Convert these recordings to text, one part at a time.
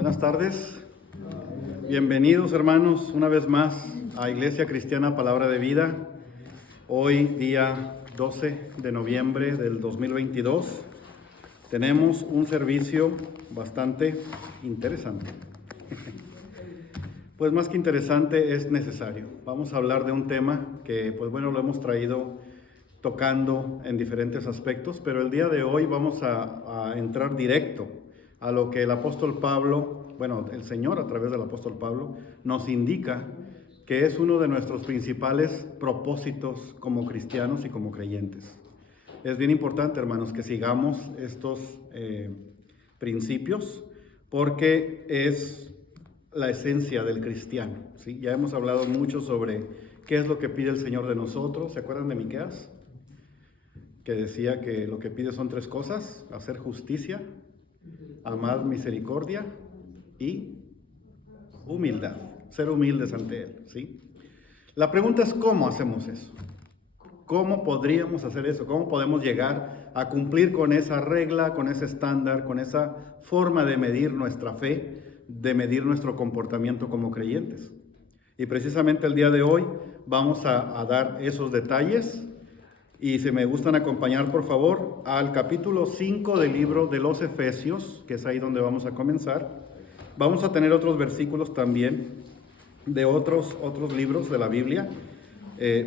Buenas tardes, bienvenidos hermanos una vez más a Iglesia Cristiana Palabra de Vida. Hoy día 12 de noviembre del 2022 tenemos un servicio bastante interesante. Pues más que interesante, es necesario. Vamos a hablar de un tema que pues bueno, lo hemos traído tocando en diferentes aspectos, pero el día de hoy vamos a entrar directo a lo que el apóstol Pablo, bueno, el Señor a través del apóstol Pablo, nos indica que es uno de nuestros principales propósitos como cristianos y como creyentes. Es bien importante, hermanos, que sigamos estos principios porque es la esencia del cristiano, ¿sí? Ya hemos hablado mucho sobre qué es lo que pide el Señor de nosotros. ¿Se acuerdan de Miqueas? Que decía que lo que pide son tres cosas: hacer justicia, amar misericordia y humildad, ser humildes ante Él, ¿sí? La pregunta es ¿cómo hacemos eso? ¿Cómo podríamos hacer eso? ¿Cómo podemos llegar a cumplir con esa regla, con ese estándar, con esa forma de medir nuestra fe, de medir nuestro comportamiento como creyentes? Y precisamente el día de hoy vamos a dar esos detalles. Y si me gustan acompañar, por favor, al capítulo 5 del libro de los Efesios, que es ahí donde vamos a comenzar. Vamos a tener otros versículos también de otros libros de la Biblia,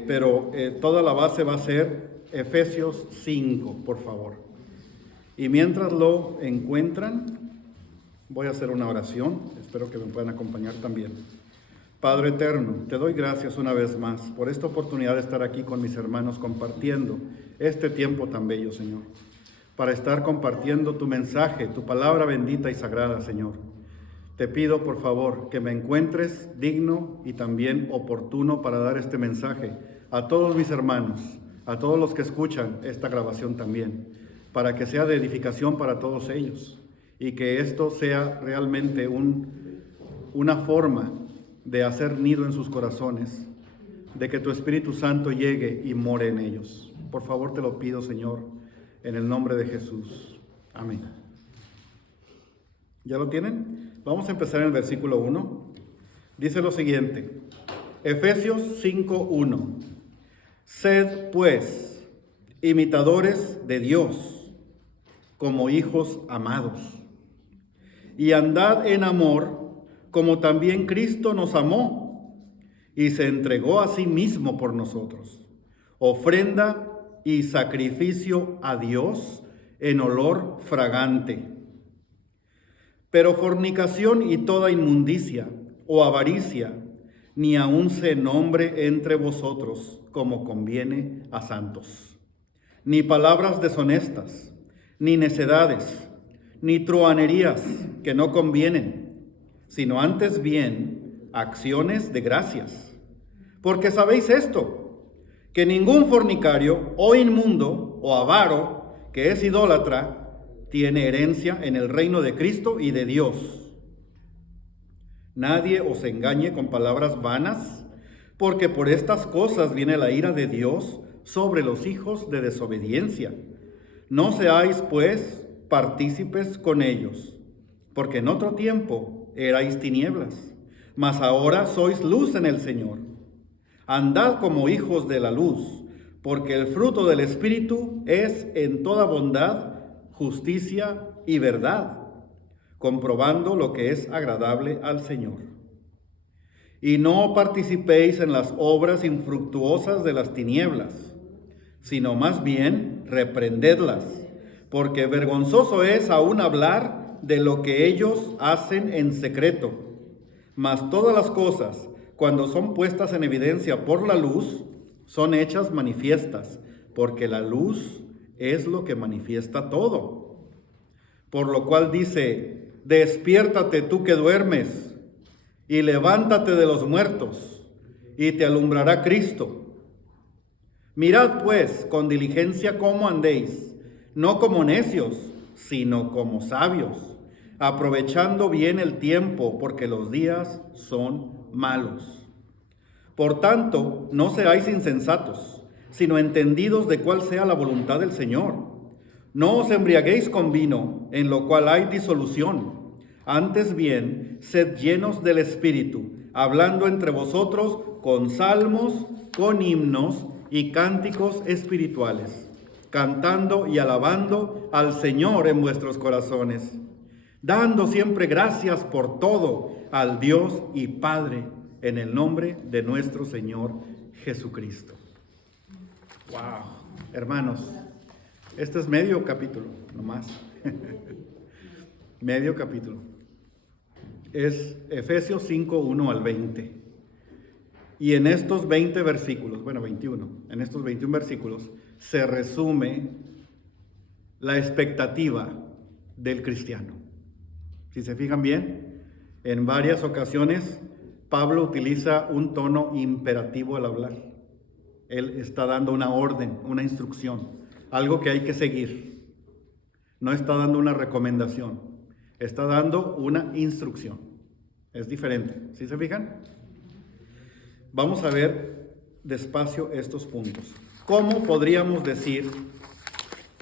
pero toda la base va a ser Efesios 5, por favor. Y mientras lo encuentran, voy a hacer una oración. Espero que me puedan acompañar también. Padre eterno, te doy gracias una vez más por esta oportunidad de estar aquí con mis hermanos compartiendo este tiempo tan bello, Señor, para estar compartiendo tu mensaje, tu palabra bendita y sagrada, Señor. Te pido, por favor, que me encuentres digno y también oportuno para dar este mensaje a todos mis hermanos, a todos los que escuchan esta grabación también, para que sea de edificación para todos ellos y que esto sea realmente una forma de hacer nido en sus corazones, de que tu Espíritu Santo llegue y more en ellos. Por favor, te lo pido, Señor, en el nombre de Jesús. Amén. ¿Ya lo tienen? Vamos a empezar en el versículo 1. Dice lo siguiente, Efesios 5:1. Sed, pues, imitadores de Dios, como hijos amados, y andad en amor, como también Cristo nos amó y se entregó a sí mismo por nosotros, ofrenda y sacrificio a Dios en olor fragante. Pero fornicación y toda inmundicia o avaricia, ni aun se nombre entre vosotros como conviene a santos, ni palabras deshonestas, ni necedades, ni truhanerías que no convienen, sino antes bien acciones de gracias. Porque sabéis esto, que ningún fornicario o inmundo o avaro que es idólatra tiene herencia en el reino de Cristo y de Dios. Nadie os engañe con palabras vanas, porque por estas cosas viene la ira de Dios sobre los hijos de desobediencia. No seáis, pues, partícipes con ellos, porque en otro tiempo erais tinieblas, mas ahora sois luz en el Señor. Andad como hijos de la luz, porque el fruto del Espíritu es en toda bondad, justicia y verdad, comprobando lo que es agradable al Señor. Y no participéis en las obras infructuosas de las tinieblas, sino más bien reprendedlas, porque vergonzoso es aún hablar de lo que ellos hacen en secreto. Mas todas las cosas, cuando son puestas en evidencia por la luz, son hechas manifiestas, porque la luz es lo que manifiesta todo. Por lo cual dice, despiértate tú que duermes, y levántate de los muertos, y te alumbrará Cristo. Mirad pues con diligencia cómo andéis, no como necios, sino como sabios, aprovechando bien el tiempo, porque los días son malos. Por tanto, no seáis insensatos, sino entendidos de cuál sea la voluntad del Señor. No os embriaguéis con vino, en lo cual hay disolución. Antes bien, sed llenos del Espíritu, hablando entre vosotros con salmos, con himnos y cánticos espirituales, cantando y alabando al Señor en vuestros corazones, dando siempre gracias por todo al Dios y Padre, en el nombre de nuestro Señor Jesucristo. ¡Wow! Hermanos, este es medio capítulo, nomás. Medio capítulo. Es Efesios 5, 1 al 20. Y en estos 20 versículos, bueno, 21, en estos 21 versículos se resume la expectativa del cristiano. Si se fijan bien, en varias ocasiones Pablo utiliza un tono imperativo al hablar. Él está dando una orden, una instrucción, algo que hay que seguir. No está dando una recomendación, está dando una instrucción. Es diferente, ¿sí se fijan? Vamos a ver despacio estos puntos. ¿Cómo podríamos decir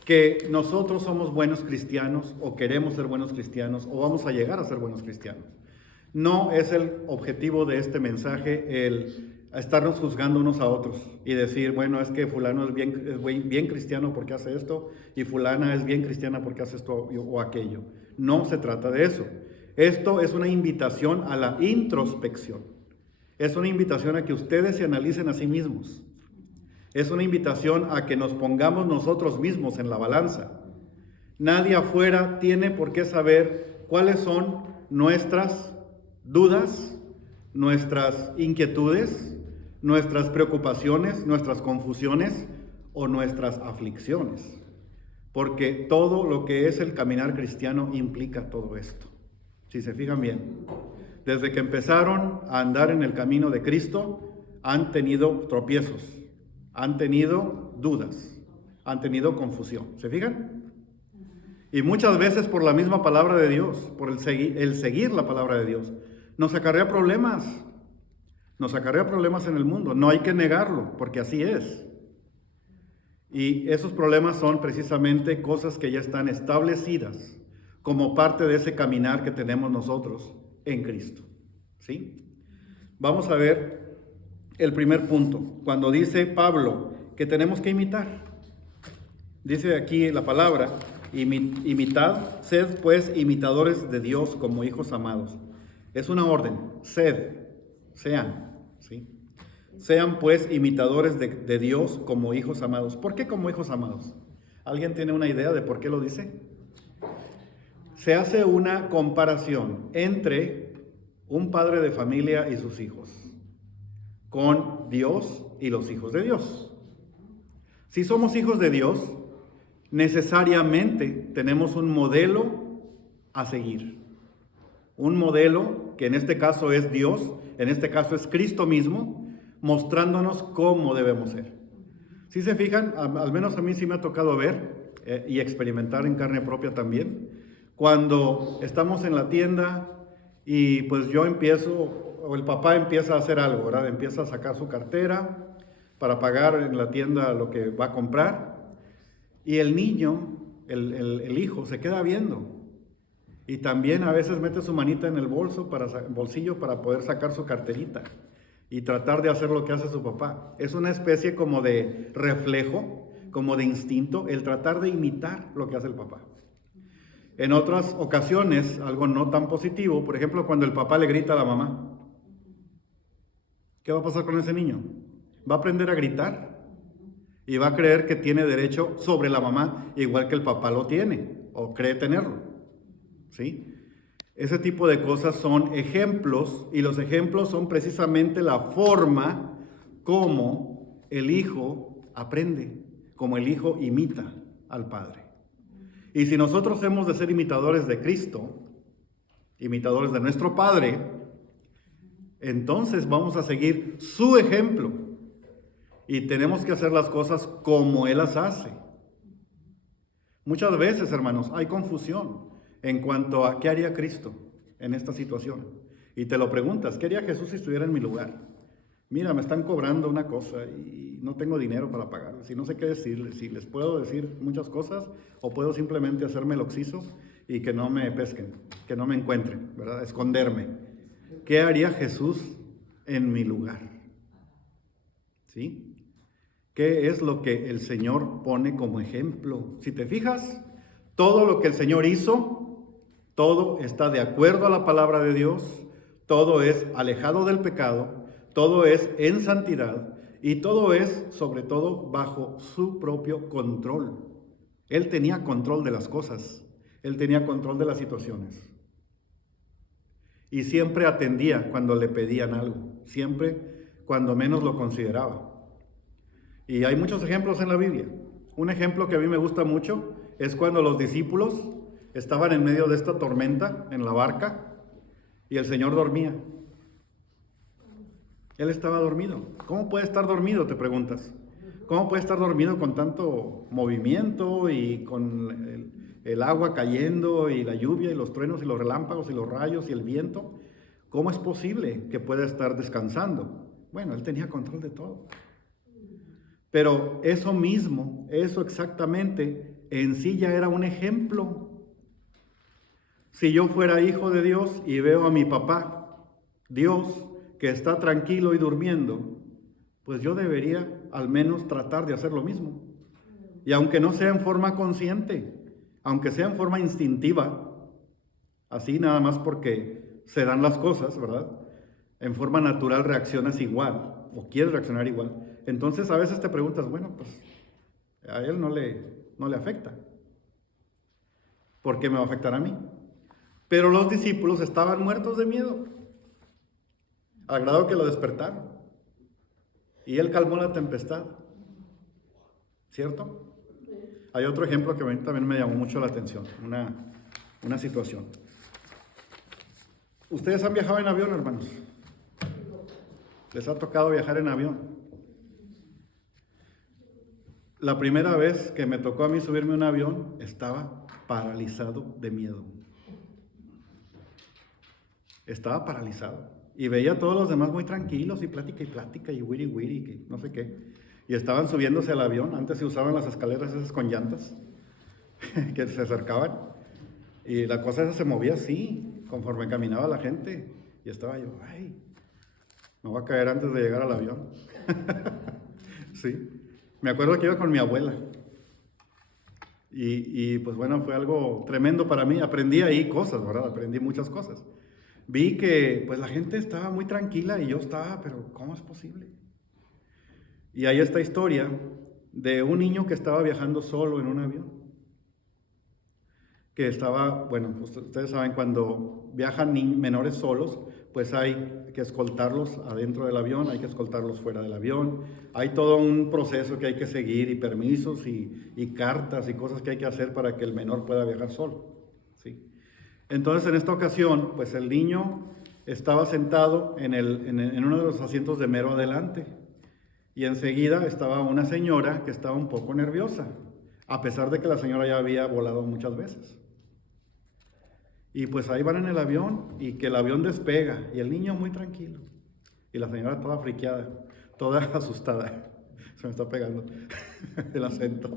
que nosotros somos buenos cristianos o queremos ser buenos cristianos o vamos a llegar a ser buenos cristianos? No es el objetivo de este mensaje el estarnos juzgando unos a otros y decir, bueno, es que fulano es bien cristiano porque hace esto y fulana es bien cristiana porque hace esto o aquello. No se trata de eso. Esto es una invitación a la introspección. Es una invitación a que ustedes se analicen a sí mismos. Es una invitación a que nos pongamos nosotros mismos en la balanza. Nadie afuera tiene por qué saber cuáles son nuestras dudas, nuestras inquietudes, nuestras preocupaciones, nuestras confusiones o nuestras aflicciones. Porque todo lo que es el caminar cristiano implica todo esto. Si se fijan bien, desde que empezaron a andar en el camino de Cristo, han tenido tropiezos, han tenido dudas, han tenido confusión. ¿Se fijan? Y muchas veces por la misma palabra de Dios, por el seguir la palabra de Dios, nos acarrea problemas. Nos acarrea problemas en el mundo. No hay que negarlo, porque así es. Y esos problemas son precisamente cosas que ya están establecidas como parte de ese caminar que tenemos nosotros en Cristo. ¿Sí? Vamos a ver el primer punto, cuando dice Pablo que tenemos que imitar. Dice aquí la palabra, imitad, sed pues imitadores de Dios como hijos amados. Es una orden, sean, ¿sí? Sean pues imitadores de Dios como hijos amados. ¿Por qué como hijos amados? ¿Alguien tiene una idea de por qué lo dice? Se hace una comparación entre un padre de familia y sus hijos, con Dios y los hijos de Dios. Si somos hijos de Dios, necesariamente tenemos un modelo a seguir. Un modelo que en este caso es Dios, en este caso es Cristo mismo, mostrándonos cómo debemos ser. Si se fijan, al menos a mí sí me ha tocado ver y experimentar en carne propia también, cuando estamos en la tienda y pues yo empiezo, o el papá empieza a hacer algo, ¿verdad? Empieza a sacar su cartera para pagar en la tienda lo que va a comprar y el niño, el hijo, se queda viendo. Y también a veces mete su manita en el bolsillo para poder sacar su carterita y tratar de hacer lo que hace su papá. Es una especie como de reflejo, como de instinto, el tratar de imitar lo que hace el papá. En otras ocasiones, algo no tan positivo, por ejemplo, cuando el papá le grita a la mamá. ¿Qué va a pasar con ese niño? Va a aprender a gritar y va a creer que tiene derecho sobre la mamá, igual que el papá lo tiene o cree tenerlo. ¿Sí? Ese tipo de cosas son ejemplos y los ejemplos son precisamente la forma como el hijo aprende, como el hijo imita al padre. Y si nosotros hemos de ser imitadores de Cristo, imitadores de nuestro Padre, entonces vamos a seguir su ejemplo y tenemos que hacer las cosas como Él las hace. Muchas veces, hermanos, hay confusión en cuanto a qué haría Cristo en esta situación. Y te lo preguntas, ¿qué haría Jesús si estuviera en mi lugar? Mira, me están cobrando una cosa y no tengo dinero para pagarles y no sé qué decirles. Si les puedo decir muchas cosas o puedo simplemente hacerme el oxiso y que no me pesquen, que no me encuentren, ¿verdad? Esconderme. ¿Qué haría Jesús en mi lugar? ¿Sí? ¿Qué es lo que el Señor pone como ejemplo? Si te fijas, todo lo que el Señor hizo, todo está de acuerdo a la palabra de Dios, todo es alejado del pecado, todo es en santidad y todo es, sobre todo, bajo su propio control. Él tenía control de las cosas, él tenía control de las situaciones. Y siempre atendía cuando le pedían algo, siempre cuando menos lo consideraba. Y hay muchos ejemplos en la Biblia. Un ejemplo que a mí me gusta mucho es cuando los discípulos estaban en medio de esta tormenta en la barca y el Señor dormía. Él estaba dormido. ¿Cómo puede estar dormido? Te preguntas. ¿Cómo puede estar dormido con tanto movimiento y con el agua cayendo y la lluvia y los truenos y los relámpagos y los rayos y el viento? ¿Cómo es posible que pueda estar descansando? Bueno, él tenía control de todo. Pero eso mismo, eso exactamente, en sí ya era un ejemplo. Si yo fuera hijo de Dios y veo a mi papá, Dios, que está tranquilo y durmiendo, pues yo debería al menos tratar de hacer lo mismo. Y aunque no sea en forma consciente, aunque sea en forma instintiva, así nada más porque se dan las cosas, ¿verdad? En forma natural reaccionas igual, o quieres reaccionar igual. Entonces a veces te preguntas, bueno, pues a él no le afecta. ¿Por qué me va a afectar a mí? Pero los discípulos estaban muertos de miedo, al grado que lo despertaron. Y él calmó la tempestad. ¿Cierto? Hay otro ejemplo que a mí también me llamó mucho la atención, una situación. ¿Ustedes han viajado en avión, hermanos? ¿Les ha tocado viajar en avión? La primera vez que me tocó a mí subirme a un avión, estaba paralizado de miedo. Estaba paralizado. Y veía a todos los demás muy tranquilos y plática y wiri wiri, que no sé qué. Y estaban subiéndose al avión. Antes se usaban las escaleras esas con llantas que se acercaban. Y la cosa esa se movía así, conforme caminaba la gente. Y estaba yo, ay, me voy a caer antes de llegar al avión. Sí. Me acuerdo que iba con mi abuela. Y pues bueno, fue algo tremendo para mí. Aprendí ahí cosas, ¿verdad? Aprendí muchas cosas. Vi que pues la gente estaba muy tranquila y yo estaba, pero ¿cómo es posible? Y hay esta historia de un niño que estaba viajando solo en un avión. Que estaba, bueno, ustedes saben, cuando viajan menores solos, pues hay que escoltarlos adentro del avión, hay que escoltarlos fuera del avión. Hay todo un proceso que hay que seguir y permisos y cartas y cosas que hay que hacer para que el menor pueda viajar solo. ¿Sí? Entonces, en esta ocasión, pues el niño estaba sentado en uno de los asientos de mero adelante. Y enseguida estaba una señora que estaba un poco nerviosa, a pesar de que la señora ya había volado muchas veces. Y pues ahí van en el avión y que el avión despega y el niño muy tranquilo. Y la señora toda friqueada, toda asustada. Se me está pegando el acento.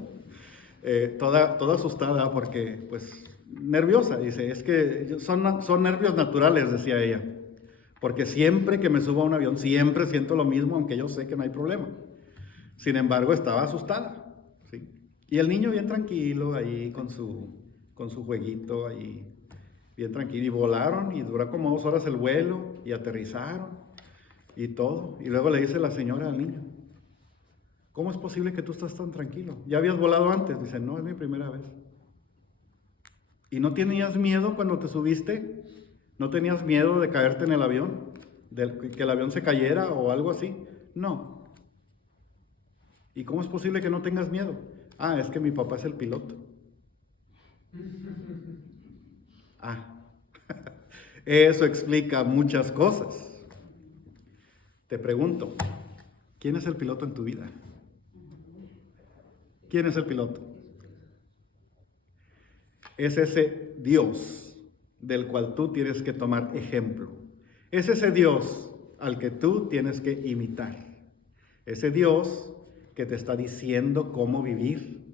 Toda asustada porque pues nerviosa. Dice, es que son nervios naturales, decía ella. Porque siempre que me subo a un avión, siempre siento lo mismo, aunque yo sé que no hay problema. Sin embargo, estaba asustada. ¿Sí? Y el niño bien tranquilo ahí con su jueguito ahí, bien tranquilo. Y volaron y duró como 2 horas el vuelo y aterrizaron y todo. Y luego le dice la señora al niño, ¿cómo es posible que tú estás tan tranquilo? ¿Ya habías volado antes? Dice, no, es mi primera vez. ¿Y no tenías miedo cuando te subiste? ¿No tenías miedo de caerte en el avión? ¿De que el avión se cayera o algo así? No. ¿Y cómo es posible que no tengas miedo? Ah, es que mi papá es el piloto. Ah, eso explica muchas cosas. Te pregunto, ¿quién es el piloto en tu vida? ¿Quién es el piloto? Es ese Dios del cual tú tienes que tomar ejemplo. Es ese Dios al que tú tienes que imitar. Ese Dios que te está diciendo cómo vivir,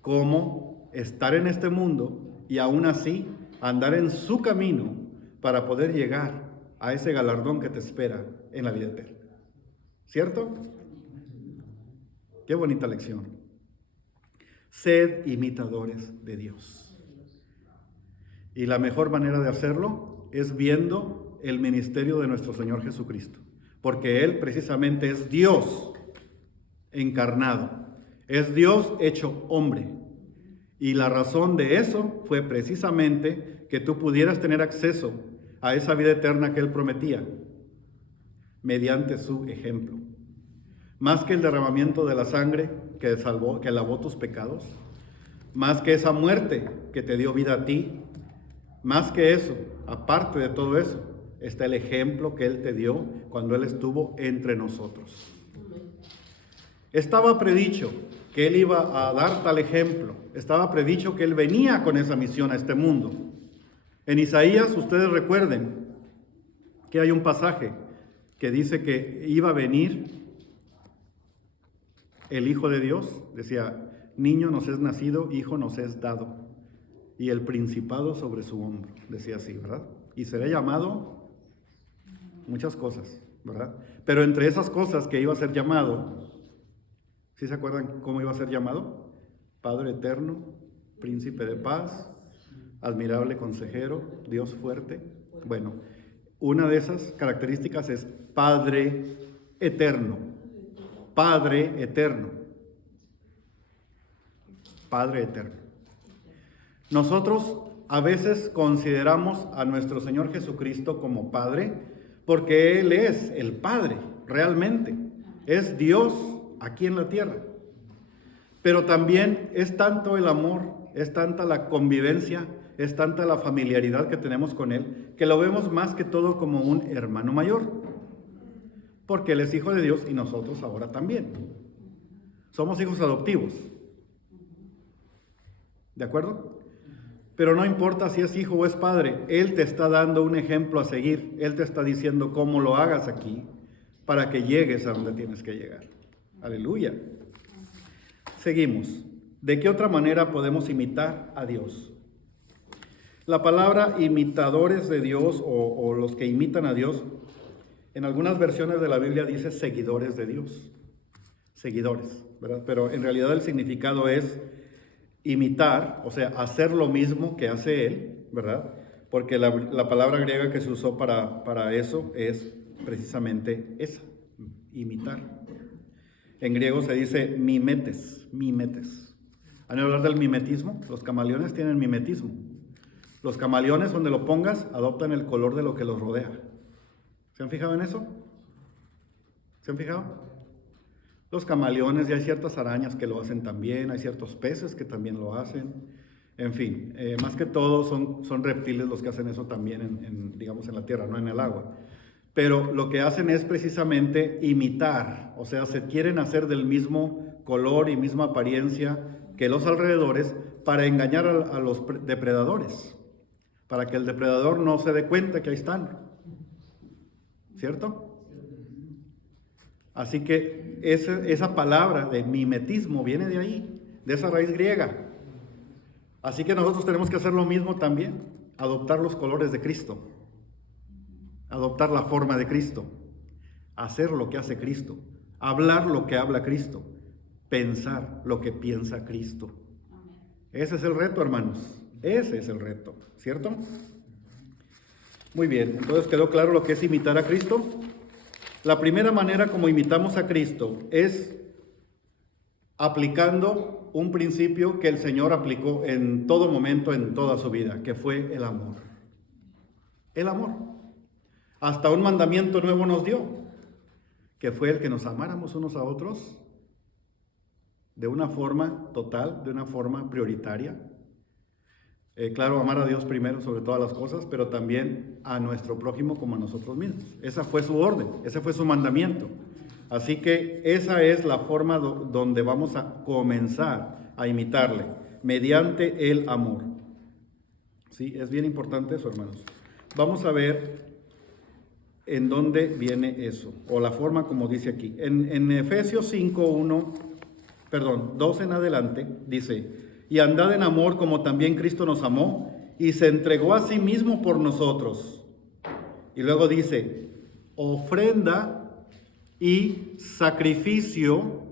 cómo estar en este mundo y aún así andar en su camino para poder llegar a ese galardón que te espera en la vida eterna. ¿Cierto? Qué bonita lección. Sed imitadores de Dios. Y la mejor manera de hacerlo es viendo el ministerio de nuestro Señor Jesucristo, porque Él precisamente es Dios encarnado, es Dios hecho hombre. Y la razón de eso fue precisamente que tú pudieras tener acceso a esa vida eterna que Él prometía, mediante su ejemplo. Más que el derramamiento de la sangre que lavó tus pecados, más que esa muerte que te dio vida a ti, más que eso, aparte de todo eso, está el ejemplo que Él te dio cuando Él estuvo entre nosotros. Estaba predicho que Él iba a dar tal ejemplo, estaba predicho que Él venía con esa misión a este mundo. En Isaías, ustedes recuerden que hay un pasaje que dice que iba a venir el Hijo de Dios, decía, niño nos es nacido, hijo nos es dado, y el principado sobre su hombro, decía así, ¿verdad? Y será llamado muchas cosas, ¿verdad? Pero entre esas cosas que iba a ser llamado, ¿sí se acuerdan cómo iba a ser llamado? Padre eterno, príncipe de paz, admirable consejero, Dios fuerte. Bueno, una de esas características es Padre eterno. Padre eterno. Padre eterno. Nosotros a veces consideramos a nuestro Señor Jesucristo como Padre porque Él es el Padre, realmente. Es Dios aquí en la tierra. Pero también es tanto el amor, es tanta la convivencia, es tanta la familiaridad que tenemos con Él, que lo vemos más que todo como un hermano mayor. Porque Él es hijo de Dios y nosotros ahora también. Somos hijos adoptivos. ¿De acuerdo? Pero no importa si es hijo o es padre, Él te está dando un ejemplo a seguir. Él te está diciendo cómo lo hagas aquí para que llegues a donde tienes que llegar. Aleluya. Seguimos. ¿De qué otra manera podemos imitar a Dios? La palabra imitadores de Dios o los que imitan a Dios, en algunas versiones de la Biblia dice seguidores de Dios. Seguidores, ¿verdad? Pero en realidad el significado es imitar, o sea, hacer lo mismo que hace Él, ¿verdad? Porque la palabra griega que se usó para eso es precisamente esa, imitar. En griego se dice mimetes, mimetes. ¿Han oído hablar del mimetismo? Los camaleones tienen mimetismo. Los camaleones, donde lo pongas, adoptan el color de lo que los rodea. ¿Se han fijado en eso? ¿Se han fijado? Los camaleones, y hay ciertas arañas que lo hacen también, hay ciertos peces que también lo hacen. En fin, más que todo son reptiles los que hacen eso también, digamos, en la tierra, no en el agua. Pero lo que hacen es precisamente imitar, o sea, se quieren hacer del mismo color y misma apariencia que los alrededores para engañar a los depredadores, para que el depredador no se dé cuenta que ahí están, ¿cierto? Así que esa palabra de mimetismo viene de ahí, de esa raíz griega. Así que nosotros tenemos que hacer lo mismo también, adoptar los colores de Cristo, adoptar la forma de Cristo, hacer lo que hace Cristo, hablar lo que habla Cristo, pensar lo que piensa Cristo. Ese es el reto, hermanos, ese es el reto, ¿cierto? Muy bien, entonces quedó claro lo que es imitar a Cristo. La primera manera como imitamos a Cristo es aplicando un principio que el Señor aplicó en todo momento, en toda su vida, que fue el amor. El amor. Hasta un mandamiento nuevo nos dio, que fue el que nos amáramos unos a otros de una forma total, de una forma prioritaria. Claro, amar a Dios primero sobre todas las cosas, pero también a nuestro prójimo como a nosotros mismos. Esa fue su orden, ese fue su mandamiento. Así que esa es la forma donde vamos a comenzar a imitarle, mediante el amor. Sí, es bien importante eso, hermanos. Vamos a ver en dónde viene eso, o la forma como dice aquí. En Efesios 5:2 en adelante, dice: y andad en amor como también Cristo nos amó y se entregó a sí mismo por nosotros. Y luego dice, ofrenda y sacrificio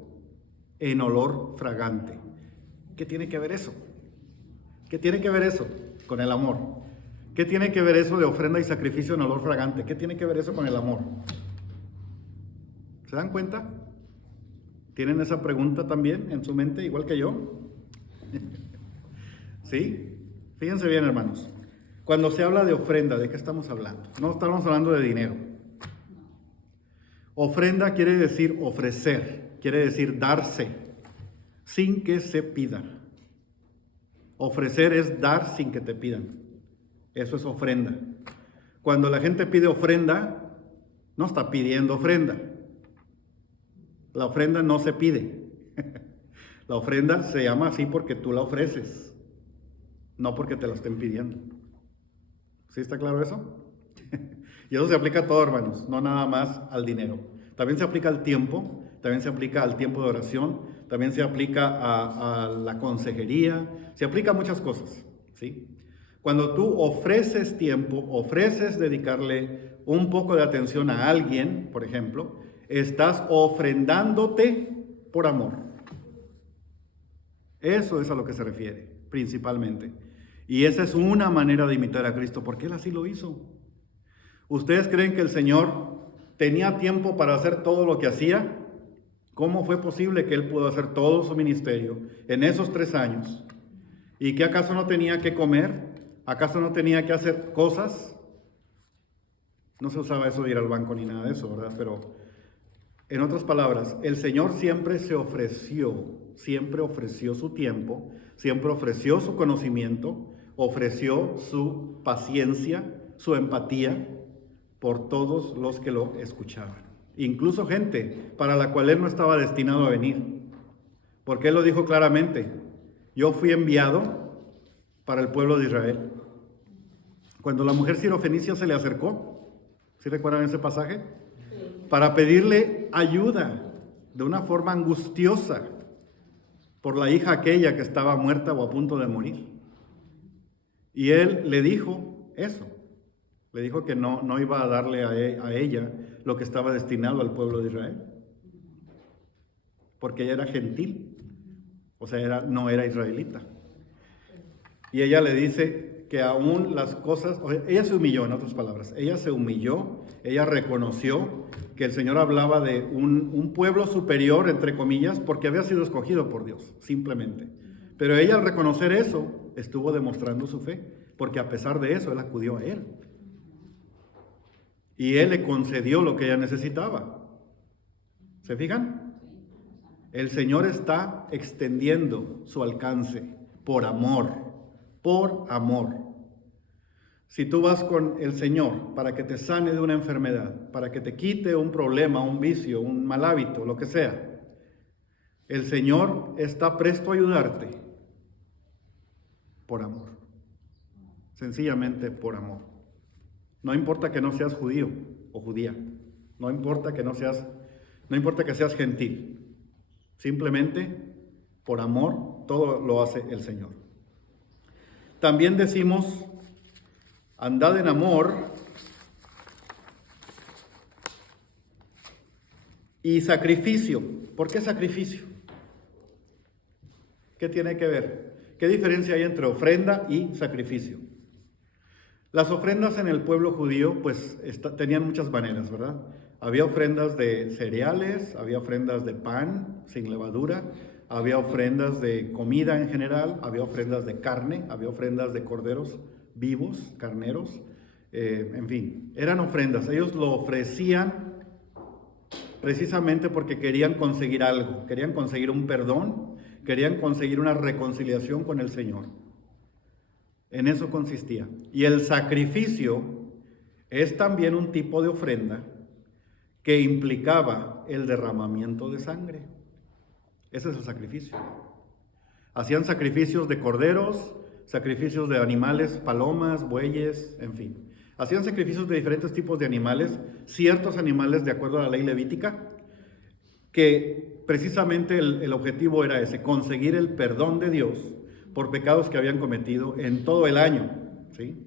en olor fragante. ¿Qué tiene que ver eso? ¿Qué tiene que ver eso con el amor? ¿Qué tiene que ver eso de ofrenda y sacrificio en olor fragante? ¿Qué tiene que ver eso con el amor? ¿Se dan cuenta? ¿Tienen esa pregunta también en su mente, igual que yo? ¿Sí? Fíjense bien, hermanos. Cuando se habla de ofrenda, ¿de qué estamos hablando? No estamos hablando de dinero. Ofrenda quiere decir ofrecer, quiere decir darse, sin que se pida. Ofrecer es dar sin que te pidan. Eso es ofrenda. Cuando la gente pide ofrenda, no está pidiendo ofrenda. La ofrenda no se pide. La ofrenda se llama así porque tú la ofreces, no porque te la estén pidiendo. ¿Sí está claro eso? Y eso se aplica a todo, hermanos, no nada más al dinero. También se aplica al tiempo, también se aplica al tiempo de oración, también se aplica a la consejería, se aplica a muchas cosas, ¿sí? Cuando tú ofreces tiempo, ofreces dedicarle un poco de atención a alguien, por ejemplo, estás ofrendándote por amor. Eso es a lo que se refiere, principalmente. Y esa es una manera de imitar a Cristo, porque Él así lo hizo. ¿Ustedes creen que el Señor tenía tiempo para hacer todo lo que hacía? ¿Cómo fue posible que Él pudo hacer todo su ministerio en esos 3 años? ¿Y que acaso no tenía que comer? ¿Acaso no tenía que hacer cosas? No se usaba eso de ir al banco ni nada de eso, ¿verdad? Pero en otras palabras, el Señor siempre ofreció su tiempo, siempre ofreció su conocimiento, ofreció su paciencia, su empatía por todos los que lo escuchaban. Incluso gente para la cual Él no estaba destinado a venir. Porque Él lo dijo claramente, yo fui enviado para el pueblo de Israel. Cuando la mujer sirofenicia se le acercó, ¿sí recuerdan ese pasaje? Para pedirle ayuda de una forma angustiosa por la hija aquella que estaba muerta o a punto de morir. Y Él le dijo eso, le dijo que no iba a darle a ella lo que estaba destinado al pueblo de Israel, porque ella era gentil, o sea, no era israelita. Y ella le dice que aún las cosas, o sea, ella se humilló, en otras palabras, ella se humilló, ella reconoció que el Señor hablaba de un pueblo superior, entre comillas, porque había sido escogido por Dios, simplemente. Pero ella al reconocer eso, estuvo demostrando su fe, porque a pesar de eso, Él acudió a Él. Y Él le concedió lo que ella necesitaba. ¿Se fijan? El Señor está extendiendo su alcance por amor, por amor. Si tú vas con el Señor para que te sane de una enfermedad, para que te quite un problema, un vicio, un mal hábito, lo que sea, el Señor está presto a ayudarte por amor. Sencillamente por amor. No importa que no seas judío o judía, no importa que seas gentil. Simplemente por amor todo lo hace el Señor. También decimos, andad en amor y sacrificio. ¿Por qué sacrificio? ¿Qué tiene que ver? ¿Qué diferencia hay entre ofrenda y sacrificio? Las ofrendas en el pueblo judío pues tenían muchas maneras, ¿verdad? Había ofrendas de cereales, había ofrendas de pan sin levadura, había ofrendas de comida en general, había ofrendas de carne, había ofrendas de corderos vivos, carneros, en fin, eran ofrendas. Ellos lo ofrecían precisamente porque querían conseguir algo, querían conseguir un perdón, querían conseguir una reconciliación con el Señor. En eso consistía. Y el sacrificio es también un tipo de ofrenda que implicaba el derramamiento de sangre. Ese es el sacrificio. Hacían sacrificios de corderos, sacrificios de animales, palomas, bueyes, en fin. Hacían sacrificios de diferentes tipos de animales, ciertos animales de acuerdo a la ley levítica, que precisamente el objetivo era ese, conseguir el perdón de Dios por pecados que habían cometido en todo el año, ¿sí?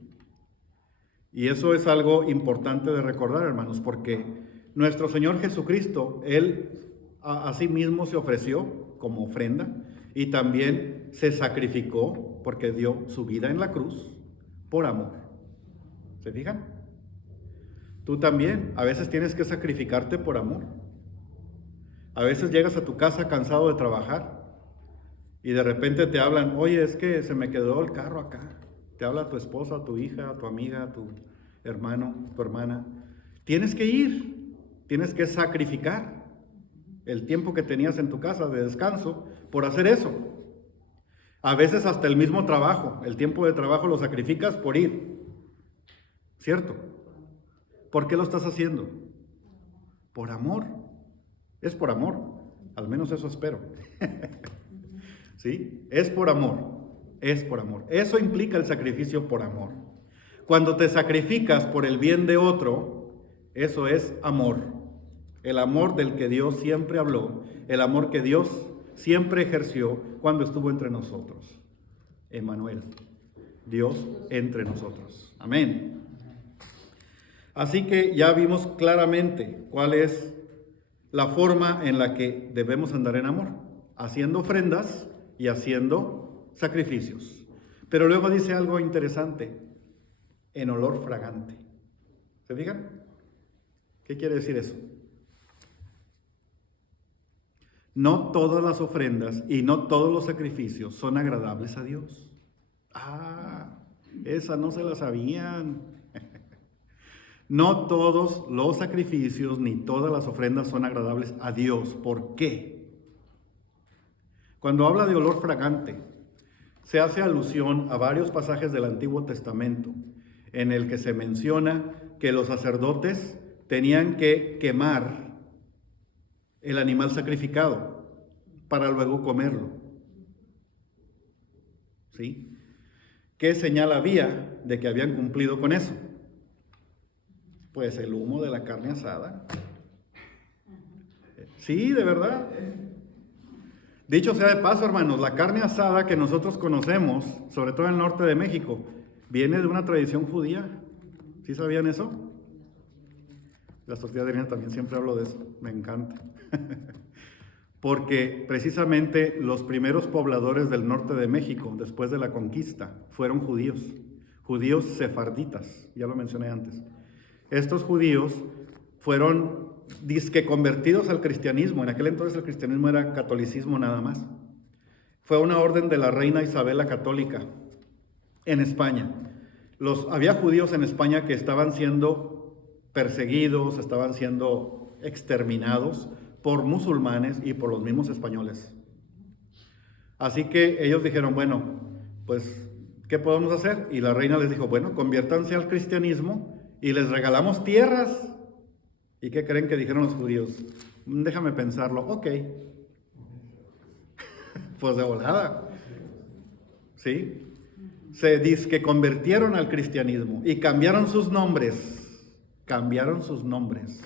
Y eso es algo importante de recordar, hermanos, porque nuestro Señor Jesucristo, Él a sí mismo se ofreció como ofrenda y también se sacrificó porque dio su vida en la cruz por amor. ¿Se fijan? Tú también a veces tienes que sacrificarte por amor. A veces llegas a tu casa cansado de trabajar y de repente te hablan, oye, es que se me quedó el carro acá. Te habla tu esposa, tu hija, tu amiga, tu hermano, tu hermana. Tienes que ir, tienes que sacrificar el tiempo que tenías en tu casa de descanso por hacer eso. A veces hasta el mismo trabajo, el tiempo de trabajo lo sacrificas por ir. ¿Cierto? ¿Por qué lo estás haciendo? Por amor. Es por amor. Al menos eso espero. ¿Sí? Es por amor. Es por amor. Eso implica el sacrificio por amor. Cuando te sacrificas por el bien de otro, eso es amor. El amor del que Dios siempre habló, el amor que Dios siempre ejerció cuando estuvo entre nosotros. Emmanuel, Dios entre nosotros. Amén. Así que ya vimos claramente cuál es la forma en la que debemos andar en amor, haciendo ofrendas y haciendo sacrificios. Pero luego dice algo interesante, en olor fragante. ¿Se fijan? ¿Qué quiere decir eso? No todas las ofrendas y no todos los sacrificios son agradables a Dios. Esa no se la sabían. No todos los sacrificios ni todas las ofrendas son agradables a Dios. ¿Por qué? Cuando habla de olor fragante, se hace alusión a varios pasajes del Antiguo Testamento en el que se menciona que los sacerdotes tenían que quemar el animal sacrificado para luego comerlo. ¿Sí? ¿Qué señal había de que habían cumplido con eso? Pues el humo de la carne asada. Sí, de verdad. Dicho sea de paso, hermanos, la carne asada que nosotros conocemos, sobre todo en el norte de México, viene de una tradición judía. ¿Sí sabían eso? Las tortillas de harina también siempre hablo de eso, me encanta. Porque precisamente los primeros pobladores del norte de México, después de la conquista, fueron judíos sefarditas, ya lo mencioné antes. Estos judíos fueron disque convertidos al cristianismo. En aquel entonces el cristianismo era catolicismo nada más. Fue una orden de la reina Isabel la Católica en España. Había judíos en España que estaban siendo perseguidos, estaban siendo exterminados por musulmanes y por los mismos españoles. Así que ellos dijeron, bueno, pues, ¿qué podemos hacer? Y la reina les dijo, bueno, conviértanse al cristianismo y les regalamos tierras. ¿Y qué creen que dijeron los judíos? Déjame pensarlo. Ok. Pues de volada. ¿Sí? Se dice que convirtieron al cristianismo y cambiaron sus nombres. Cambiaron sus nombres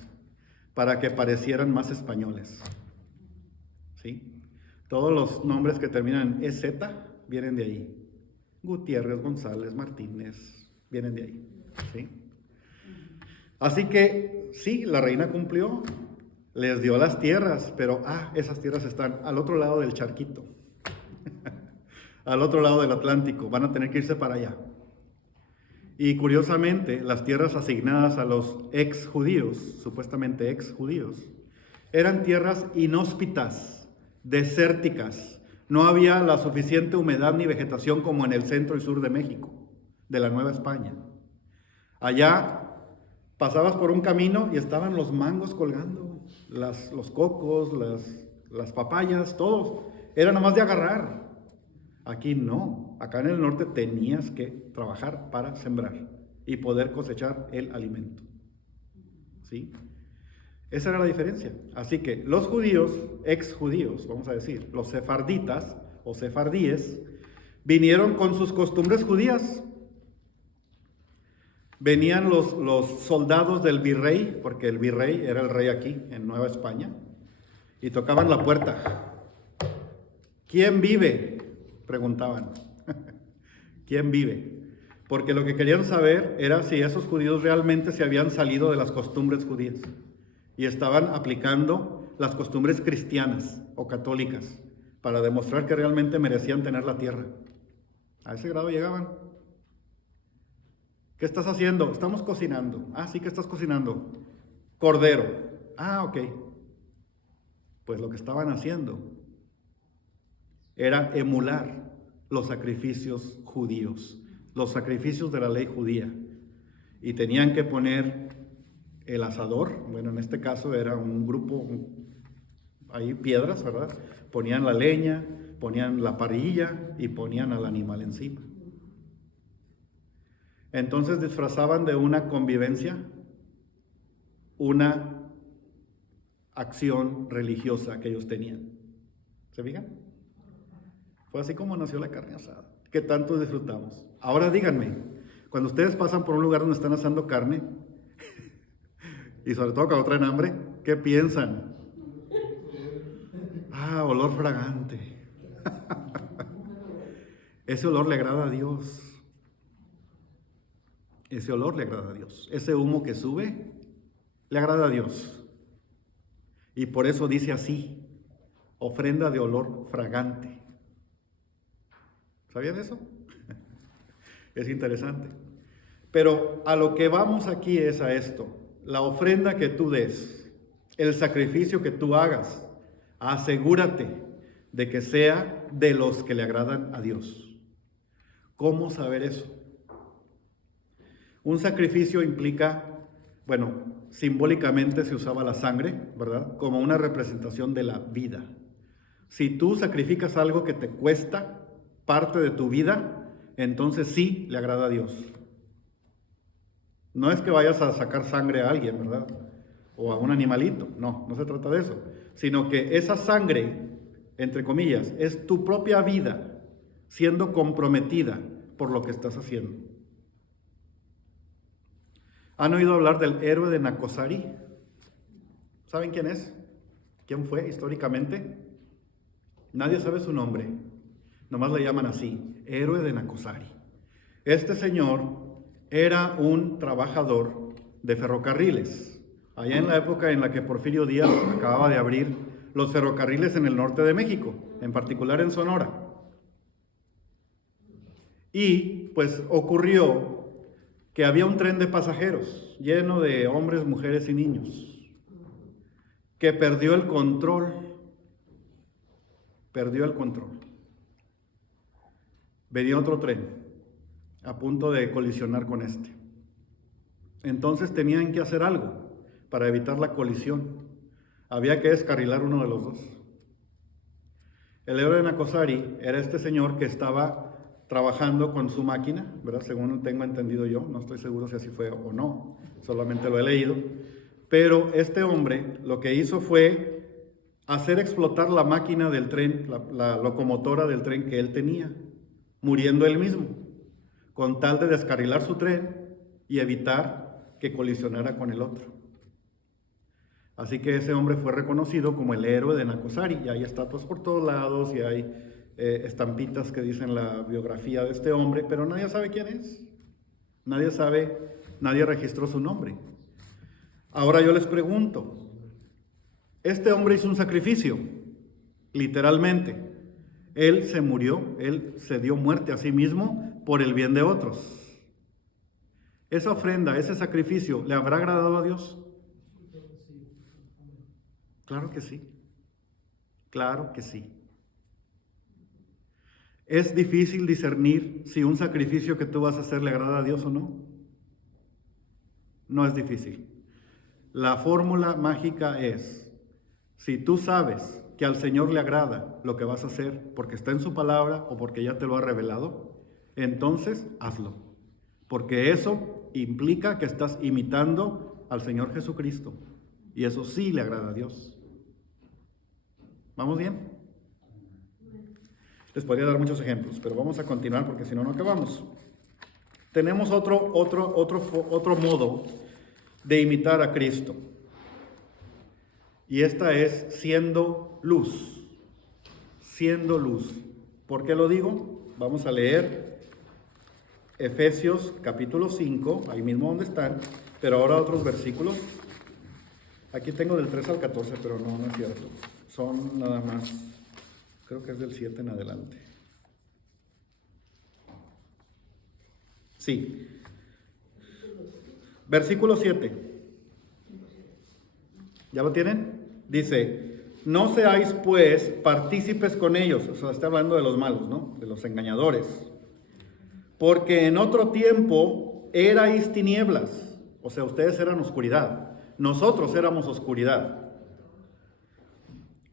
para que parecieran más españoles. ¿Sí? Todos los nombres que terminan en EZ vienen de ahí. Gutiérrez, González, Martínez, vienen de ahí. ¿Sí? Así que sí, la reina cumplió, les dio las tierras, pero esas tierras están al otro lado del charquito, al otro lado del Atlántico, van a tener que irse para allá. Y curiosamente, las tierras asignadas a los ex judíos, supuestamente ex judíos, eran tierras inhóspitas, desérticas. No había la suficiente humedad ni vegetación como en el centro y sur de México, de la Nueva España. Allá pasabas por un camino y estaban los mangos colgando, los cocos, las papayas, todos. Era nada más de agarrar. Aquí no. Acá en el norte tenías que trabajar para sembrar y poder cosechar el alimento. ¿Sí? Esa era la diferencia. Así que los judíos, ex judíos, vamos a decir, los sefarditas o sefardíes, vinieron con sus costumbres judías. Venían los soldados del virrey, porque el virrey era el rey aquí, en Nueva España, y tocaban la puerta. ¿Quién vive?, preguntaban. ¿Quién vive? Porque lo que querían saber era si esos judíos realmente se habían salido de las costumbres judías y estaban aplicando las costumbres cristianas o católicas para demostrar que realmente merecían tener la tierra. A ese grado llegaban. ¿Qué estás haciendo? Estamos cocinando. Ah, sí, ¿qué estás cocinando? Cordero. Ah, ok. Pues lo que estaban haciendo era emular los sacrificios judíos, los sacrificios de la ley judía. Y tenían que poner el asador, bueno, en este caso era un grupo, ahí piedras, ¿verdad? Ponían la leña, ponían la parrilla y ponían al animal encima. Entonces disfrazaban de una convivencia, una acción religiosa que ellos tenían. ¿Se fijan? Fue así como nació la carne asada, que tanto disfrutamos. Ahora díganme, cuando ustedes pasan por un lugar donde están asando carne, y sobre todo cuando traen hambre, ¿qué piensan? Ah, olor fragante. Ese olor le agrada a Dios. Ese olor le agrada a Dios. Ese humo que sube le agrada a Dios. Y por eso dice así, ofrenda de olor fragante. ¿Sabían eso? Es interesante. Pero a lo que vamos aquí es a esto. La ofrenda que tú des, el sacrificio que tú hagas, asegúrate de que sea de los que le agradan a Dios. ¿Cómo saber eso? Un sacrificio implica, bueno, simbólicamente se usaba la sangre, ¿verdad? Como una representación de la vida. Si tú sacrificas algo que te cuesta parte de tu vida, entonces sí le agrada a Dios. No es que vayas a sacar sangre a alguien, ¿verdad? O a un animalito, no se trata de eso. Sino que esa sangre, entre comillas, es tu propia vida siendo comprometida por lo que estás haciendo. ¿Han oído hablar del héroe de Nacosari? ¿Saben quién es? ¿Quién fue históricamente? Nadie sabe su nombre, nomás le llaman así, héroe de Nacosari. Este señor era un trabajador de ferrocarriles, allá en la época en la que Porfirio Díaz acababa de abrir los ferrocarriles en el norte de México, en particular en Sonora. Y pues ocurrió que había un tren de pasajeros lleno de hombres, mujeres y niños, que perdió el control. Venía otro tren a punto de colisionar con este. Entonces tenían que hacer algo para evitar la colisión. Había que descarrilar uno de los dos. El héroe de Nacosari era este señor que estaba trabajando con su máquina, ¿verdad? Según tengo entendido yo, no estoy seguro si así fue o no, solamente lo he leído. Pero este hombre lo que hizo fue hacer explotar la máquina del tren, la locomotora del tren que él tenía, muriendo él mismo, con tal de descarrilar su tren y evitar que colisionara con el otro. Así que ese hombre fue reconocido como el héroe de Nacosari, y hay estatuas por todos lados y hay estampitas que dicen la biografía de este hombre, pero nadie sabe quién es. Nadie sabe, nadie registró su nombre. Ahora yo les pregunto, este hombre hizo un sacrificio, literalmente. Él se murió, él se dio muerte a sí mismo por el bien de otros. Esa ofrenda, ese sacrificio, ¿le habrá agradado a Dios? Claro que sí. Claro que sí. ¿Es difícil discernir si un sacrificio que tú vas a hacer le agrada a Dios o no? No es difícil. La fórmula mágica es, si tú sabes que al Señor le agrada lo que vas a hacer porque está en su palabra o porque ya te lo ha revelado, entonces hazlo. Porque eso implica que estás imitando al Señor Jesucristo. Y eso sí le agrada a Dios. ¿Vamos bien? Les podría dar muchos ejemplos, pero vamos a continuar porque si no, no acabamos. Tenemos otro modo de imitar a Cristo. Y esta es siendo luz. Siendo luz. ¿Por qué lo digo? Vamos a leer Efesios capítulo 5, ahí mismo donde están, pero ahora otros versículos. Aquí tengo del 3 al 14, pero no es cierto. Son nada más, creo que es del 7 en adelante. Sí. Versículo 7. ¿Ya lo tienen? Dice, no seáis pues partícipes con ellos. O sea, está hablando de los malos, ¿no? De los engañadores. Porque en otro tiempo erais tinieblas. O sea, ustedes eran oscuridad. Nosotros éramos oscuridad.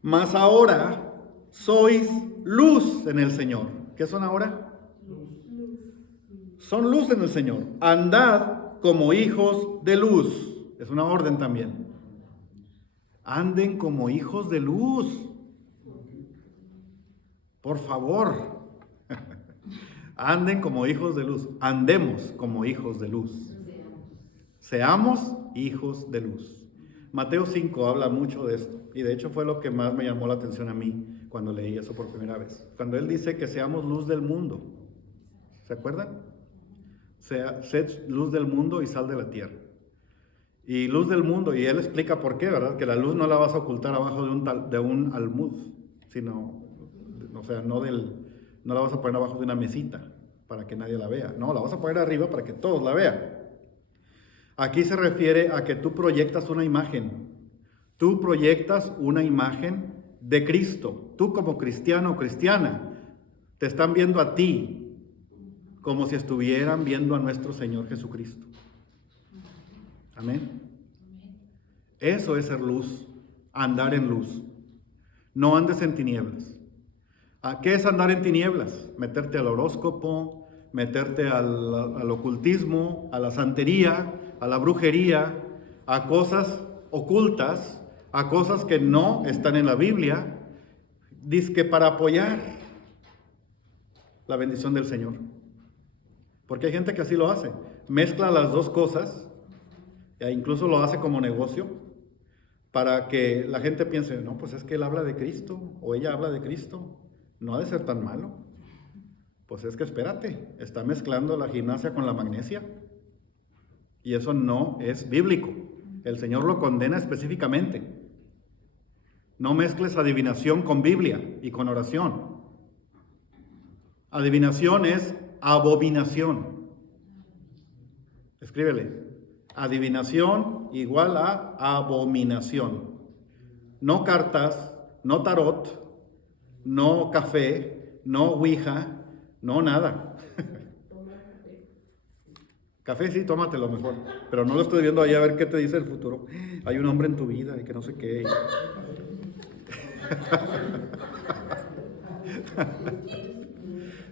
Mas ahora sois luz en el Señor. ¿Qué son ahora? Son luz en el Señor. Andad como hijos de luz. Es una orden también. Anden como hijos de luz. Por favor. Anden como hijos de luz. Andemos como hijos de luz. Seamos hijos de luz. Mateo 5 habla mucho de esto. Y de hecho fue lo que más me llamó la atención a mí cuando leí eso por primera vez. Cuando él dice que seamos luz del mundo. ¿Se acuerdan? Sed luz del mundo y sal de la tierra. Y luz del mundo, y él explica por qué, ¿verdad? Que la luz no la vas a ocultar abajo de un almud, sino, o sea, no la vas a poner abajo de una mesita para que nadie la vea. No, la vas a poner arriba para que todos la vean. Aquí se refiere a que tú proyectas una imagen. Tú proyectas una imagen de Cristo. Tú como cristiano o cristiana, te están viendo a ti como si estuvieran viendo a nuestro Señor Jesucristo. Amén. Eso es ser luz, andar en luz. No andes en tinieblas. ¿Qué es andar en tinieblas? Meterte al horóscopo, meterte al ocultismo, a la santería, a la brujería, a cosas ocultas, a cosas que no están en la Biblia, dizque para apoyar la bendición del Señor. Porque hay gente que así lo hace, mezcla las dos cosas, e incluso lo hace como negocio, para que la gente piense, no, pues es que él habla de Cristo, o ella habla de Cristo, no ha de ser tan malo. Pues es que espérate, está mezclando la gimnasia con la magnesia, y eso no es bíblico. El Señor lo condena específicamente. No mezcles adivinación con Biblia y con oración. Adivinación es abominación. Escríbele. Adivinación igual a abominación. No cartas, no tarot, no café, no ouija, no nada. Café sí, tómatelo mejor, pero no lo estoy viendo ahí a ver qué te dice el futuro. Hay un hombre en tu vida y que no sé qué.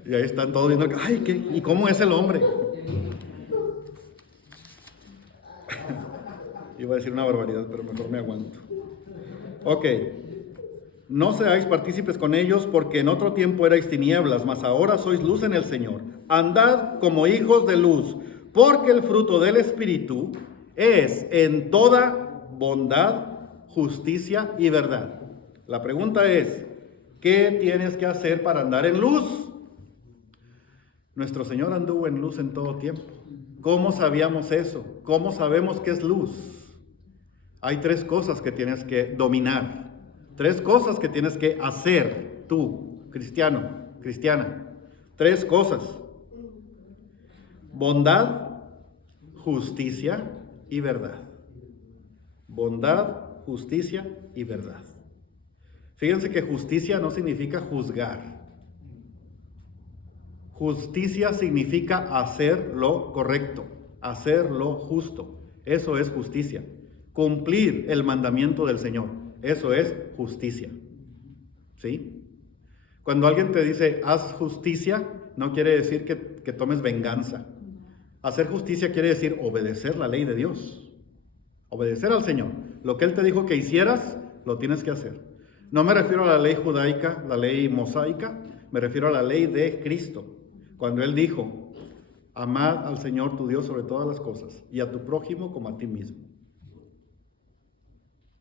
Y ahí están todos viendo, ay, ¿qué? ¿Y cómo es el hombre? Iba a decir una barbaridad, pero mejor me aguanto. Ok. No seáis partícipes con ellos, porque en otro tiempo erais tinieblas, mas ahora sois luz en el Señor. Andad como hijos de luz, porque el fruto del Espíritu es en toda bondad, justicia y verdad. La pregunta es, ¿qué tienes que hacer para andar en luz? Nuestro Señor anduvo en luz en todo tiempo. ¿Cómo sabíamos eso? ¿Cómo sabemos qué es luz? Hay tres cosas que tienes que dominar. Tres cosas que tienes que hacer tú, cristiano, cristiana. Tres cosas. Bondad, justicia y verdad. Bondad, justicia y verdad. Fíjense que justicia no significa juzgar. Justicia significa hacer lo correcto, hacer lo justo. Eso es justicia. Cumplir el mandamiento del Señor. Eso es justicia. ¿Sí? Cuando alguien te dice, haz justicia, no quiere decir que tomes venganza. Hacer justicia quiere decir obedecer la ley de Dios. Obedecer al Señor. Lo que Él te dijo que hicieras, lo tienes que hacer. No me refiero a la ley judaica, la ley mosaica, me refiero a la ley de Cristo. Cuando Él dijo, amad al Señor tu Dios sobre todas las cosas y a tu prójimo como a ti mismo.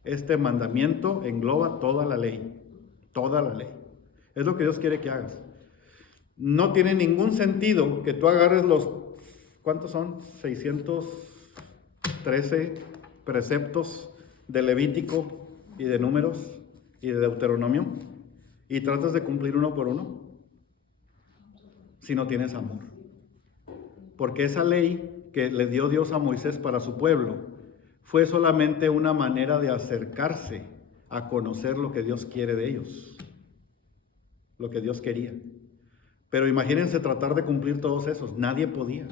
Este mandamiento engloba toda la ley, toda la ley. Es lo que Dios quiere que hagas. No tiene ningún sentido que tú agarres los ¿cuántos son? 613 preceptos de Levítico y de Números y de Deuteronomio, y tratas de cumplir uno por uno si no tienes amor. Porque esa ley que le dio Dios a Moisés para su pueblo fue solamente una manera de acercarse a conocer lo que Dios quiere de ellos, lo que Dios quería. Pero imagínense tratar de cumplir todos esos, nadie podía.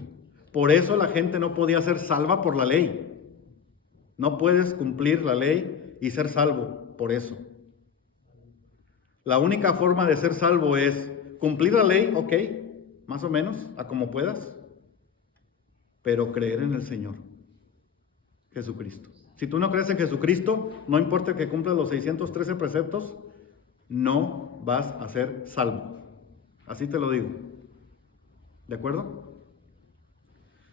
Por eso la gente no podía ser salva por la ley. No puedes cumplir la ley y ser salvo por eso. La única forma de ser salvo es cumplir la ley, ok, más o menos, a como puedas, pero creer en el Señor Jesucristo. Si tú no crees en Jesucristo, no importa que cumplas los 613 preceptos, no vas a ser salvo. Así te lo digo. ¿De acuerdo?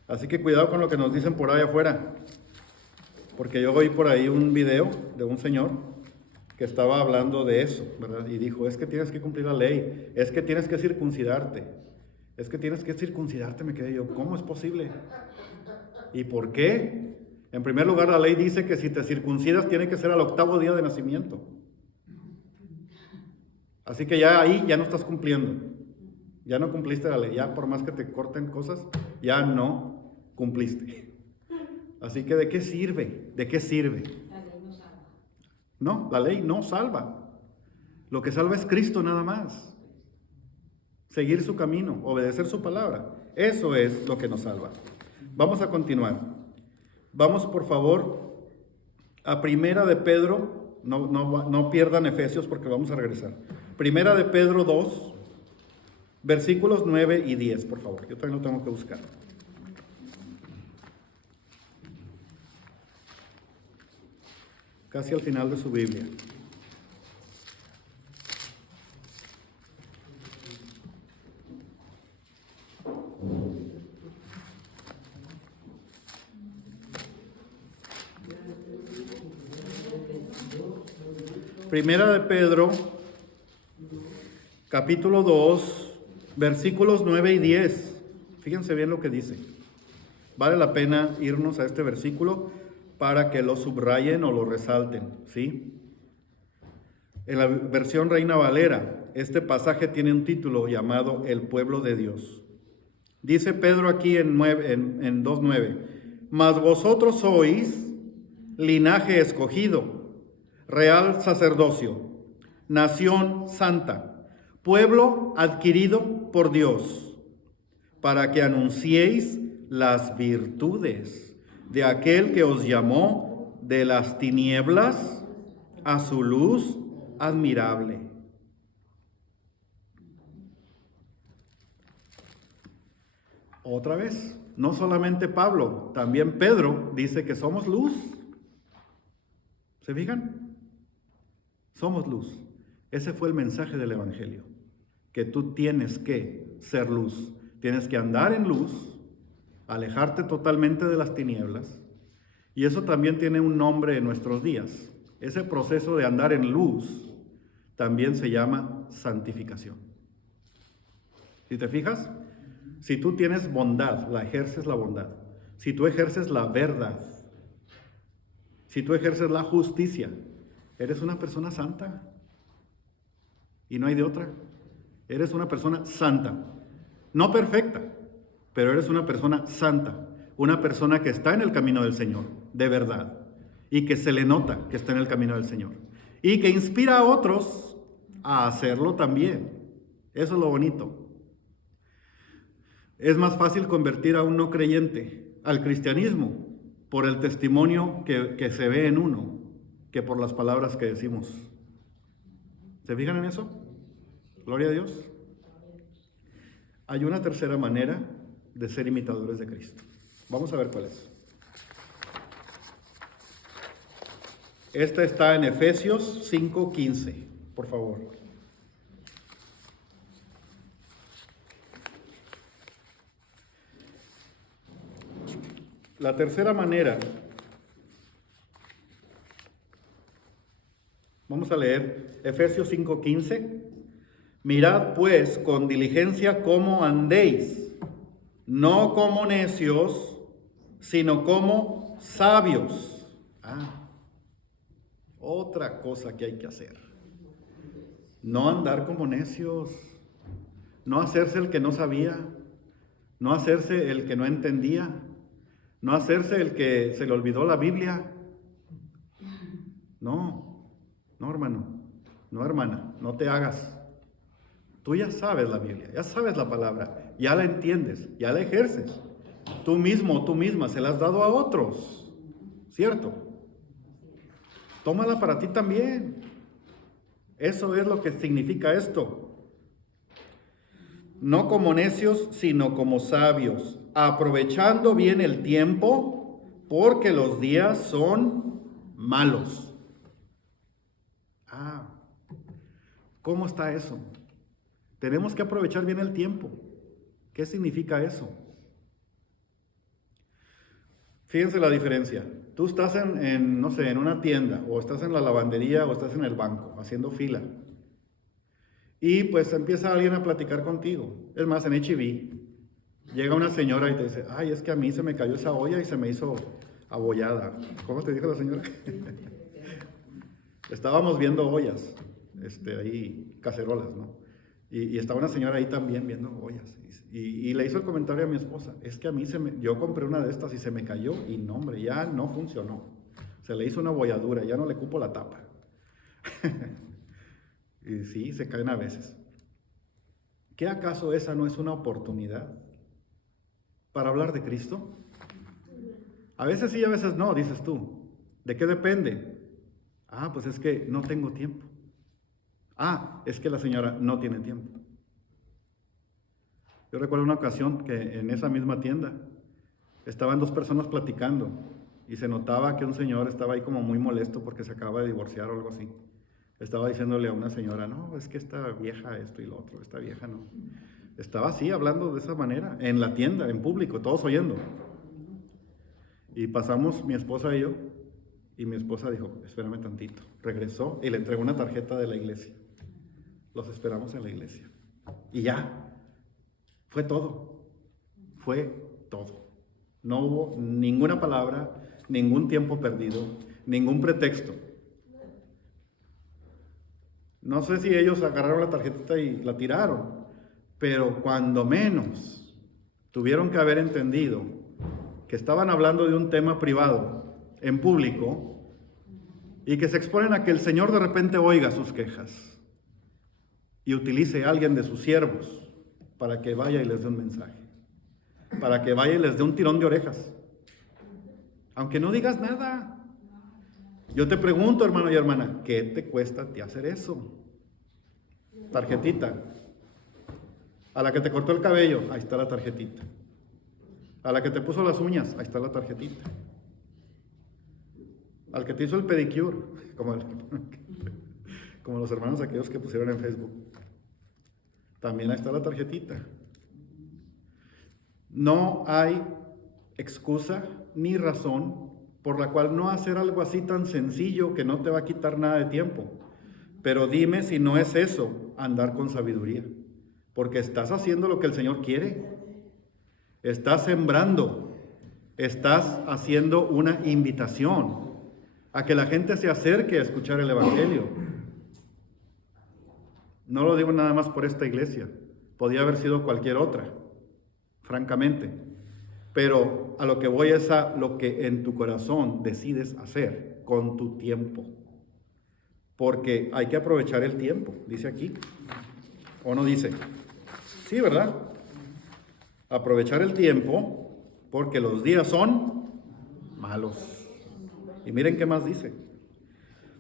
Así que cuidado con lo que nos dicen por ahí afuera. Porque yo oí por ahí un video de un señor que estaba hablando de eso, ¿verdad? Y dijo, es que tienes que cumplir la ley, es que tienes que circuncidarte, es que tienes que circuncidarte. Me quedé yo, ¿cómo es posible? ¿Y por qué? En primer lugar, la ley dice que si te circuncidas tiene que ser al 8º día de nacimiento. Así que ya ahí ya no estás cumpliendo, ya no cumpliste la ley, ya por más que te corten cosas, ya no cumpliste. Así que ¿de qué sirve? ¿De qué sirve? La ley no salva. No, la ley no salva. Lo que salva es Cristo nada más. Seguir su camino, obedecer su palabra. Eso es lo que nos salva. Vamos a continuar. Vamos por favor a Primera de Pedro. No pierdan Efesios porque vamos a regresar. Primera de Pedro 2, versículos 9 y 10, por favor. Yo también lo tengo que buscar. Casi al final de su Biblia. Primera de Pedro, capítulo 2, versículos 9 y 10. Fíjense bien lo que dice. Vale la pena irnos a este versículo para que lo subrayen o lo resalten, ¿sí? En la versión Reina Valera, este pasaje tiene un título llamado El pueblo de Dios. Dice Pedro aquí en 2:9, mas vosotros sois linaje escogido, real sacerdocio, nación santa, pueblo adquirido por Dios, para que anunciéis las virtudes de aquel que os llamó de las tinieblas a su luz admirable. Otra vez, no solamente Pablo, también Pedro dice que somos luz. ¿Se fijan? Somos luz. Ese fue el mensaje del Evangelio, que tú tienes que ser luz, tienes que andar en luz, alejarte totalmente de las tinieblas, y eso también tiene un nombre en nuestros días. Ese proceso de andar en luz también se llama santificación. Si te fijas, si tú tienes bondad, la ejerces la bondad. Si tú ejerces la verdad, si tú ejerces la justicia, eres una persona santa. Y no hay de otra. Eres una persona santa. No perfecta, pero eres una persona santa. Una persona que está en el camino del Señor, de verdad. Y que se le nota que está en el camino del Señor. Y que inspira a otros a hacerlo también. Eso es lo bonito. Es más fácil convertir a un no creyente al cristianismo por el testimonio que se ve en uno, que por las palabras que decimos. ¿Se fijan en eso? Gloria a Dios. Hay una tercera manera de ser imitadores de Cristo. Vamos a ver cuál es. Esta está en Efesios 5:15, por favor. La tercera manera, vamos a leer Efesios 5:15. Mirad pues con diligencia cómo andéis, no como necios, sino como sabios. Otra cosa que hay que hacer. No andar como necios, no hacerse el que no sabía, no hacerse el que no entendía, no hacerse el que se le olvidó la Biblia. No, no hermano, no hermana, no te hagas. Tú ya sabes la Biblia, ya sabes la palabra, ya la entiendes, ya la ejerces. Tú mismo o tú misma se la has dado a otros, ¿cierto? Tómala para ti también. Eso es lo que significa esto. No como necios, sino como sabios, aprovechando bien el tiempo, porque los días son malos. ¿Cómo está eso? Tenemos que aprovechar bien el tiempo. ¿Qué significa eso? Fíjense la diferencia. Tú estás no sé, en una tienda, o estás en la lavandería, o estás en el banco, haciendo fila. Y pues empieza alguien a platicar contigo. Es más, en H-E-B, llega una señora y te dice, ay, es que a mí se me cayó esa olla y se me hizo abollada. ¿Cómo te dijo la señora? Estábamos viendo ollas, ahí, cacerolas, ¿no? Y estaba una señora ahí también viendo ollas. Y le hizo el comentario a mi esposa, es que a mí yo compré una de estas y se me cayó y no, hombre, ya no funcionó. Se le hizo una abolladura, ya no le cupo la tapa. Y sí, se caen a veces. ¿Qué acaso esa no es una oportunidad para hablar de Cristo? A veces sí, a veces no, dices tú. ¿De qué depende? Pues es que no tengo tiempo. Es que la señora no tiene tiempo. Yo recuerdo una ocasión que en esa misma tienda estaban dos personas platicando y se notaba que un señor estaba ahí como muy molesto porque se acaba de divorciar o algo así. Estaba diciéndole a una señora, no, es que esta vieja esto y lo otro, esta vieja no. Estaba así hablando de esa manera, en la tienda, en público, todos oyendo. Y pasamos mi esposa y yo, y mi esposa dijo, espérame tantito. Regresó y le entregó una tarjeta de la iglesia. Los esperamos en la iglesia. Y ya, fue todo. Fue todo. No hubo ninguna palabra, ningún tiempo perdido, ningún pretexto. No sé si ellos agarraron la tarjetita y la tiraron, pero cuando menos tuvieron que haber entendido que estaban hablando de un tema privado en público y que se exponen a que el Señor de repente oiga sus quejas y utilice a alguien de sus siervos para que vaya y les dé un mensaje, para que vaya y les dé un tirón de orejas, aunque no digas nada. Yo te pregunto, hermano y hermana, ¿qué te cuesta a ti hacer eso? Tarjetita. A la que te cortó el cabello, ahí está la tarjetita. A la que te puso las uñas, ahí está la tarjetita. Al que te hizo el pedicure, como los hermanos aquellos que pusieron en Facebook, también ahí está la tarjetita. No hay excusa ni razón por la cual no hacer algo así tan sencillo que no te va a quitar nada de tiempo. Pero dime si no es eso, andar con sabiduría. Porque estás haciendo lo que el Señor quiere. Estás sembrando. Estás haciendo una invitación a que la gente se acerque a escuchar el Evangelio. No lo digo nada más por esta iglesia. Podía haber sido cualquier otra, francamente. Pero a lo que voy es a lo que en tu corazón decides hacer con tu tiempo. Porque hay que aprovechar el tiempo, dice aquí. ¿O no dice? Sí, ¿verdad? Aprovechar el tiempo porque los días son malos. Y miren qué más dice.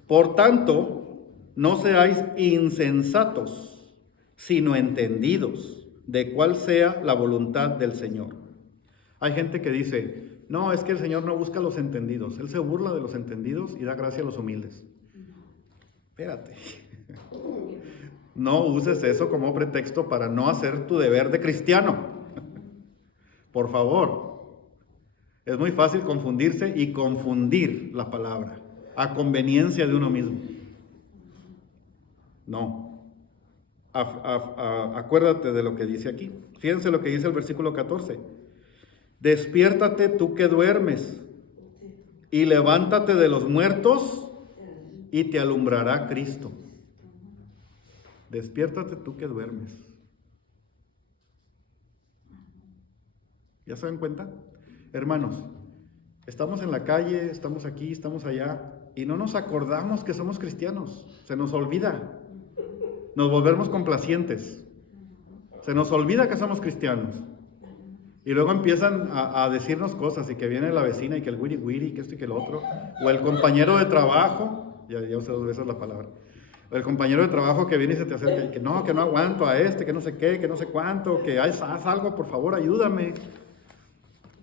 Por tanto, no seáis insensatos, sino entendidos de cuál sea la voluntad del Señor. Hay gente que dice, no, es que el Señor no busca a los entendidos. Él se burla de los entendidos y da gracia a los humildes. Espérate. No uses eso como pretexto para no hacer tu deber de cristiano. Por favor. Es muy fácil confundirse y confundir la palabra a conveniencia de uno mismo. No. acuérdate de lo que dice aquí. Fíjense lo que dice el versículo 14. Despiértate tú que duermes y levántate de los muertos y te alumbrará Cristo. Despiértate tú que duermes. ¿Ya se dan cuenta? Hermanos, estamos en la calle, estamos aquí, estamos allá y no nos acordamos que somos cristianos. Se nos olvida. Nos volvemos complacientes. Se nos olvida que somos cristianos. Y luego empiezan a decirnos cosas y que viene la vecina y que el wiri wiri, que esto y que el otro. O el compañero de trabajo, ya usé 2 veces la palabra. O el compañero de trabajo que viene y se te acerca y que no aguanto a este, que no sé qué, que no sé cuánto, que haz algo, por favor, ayúdame.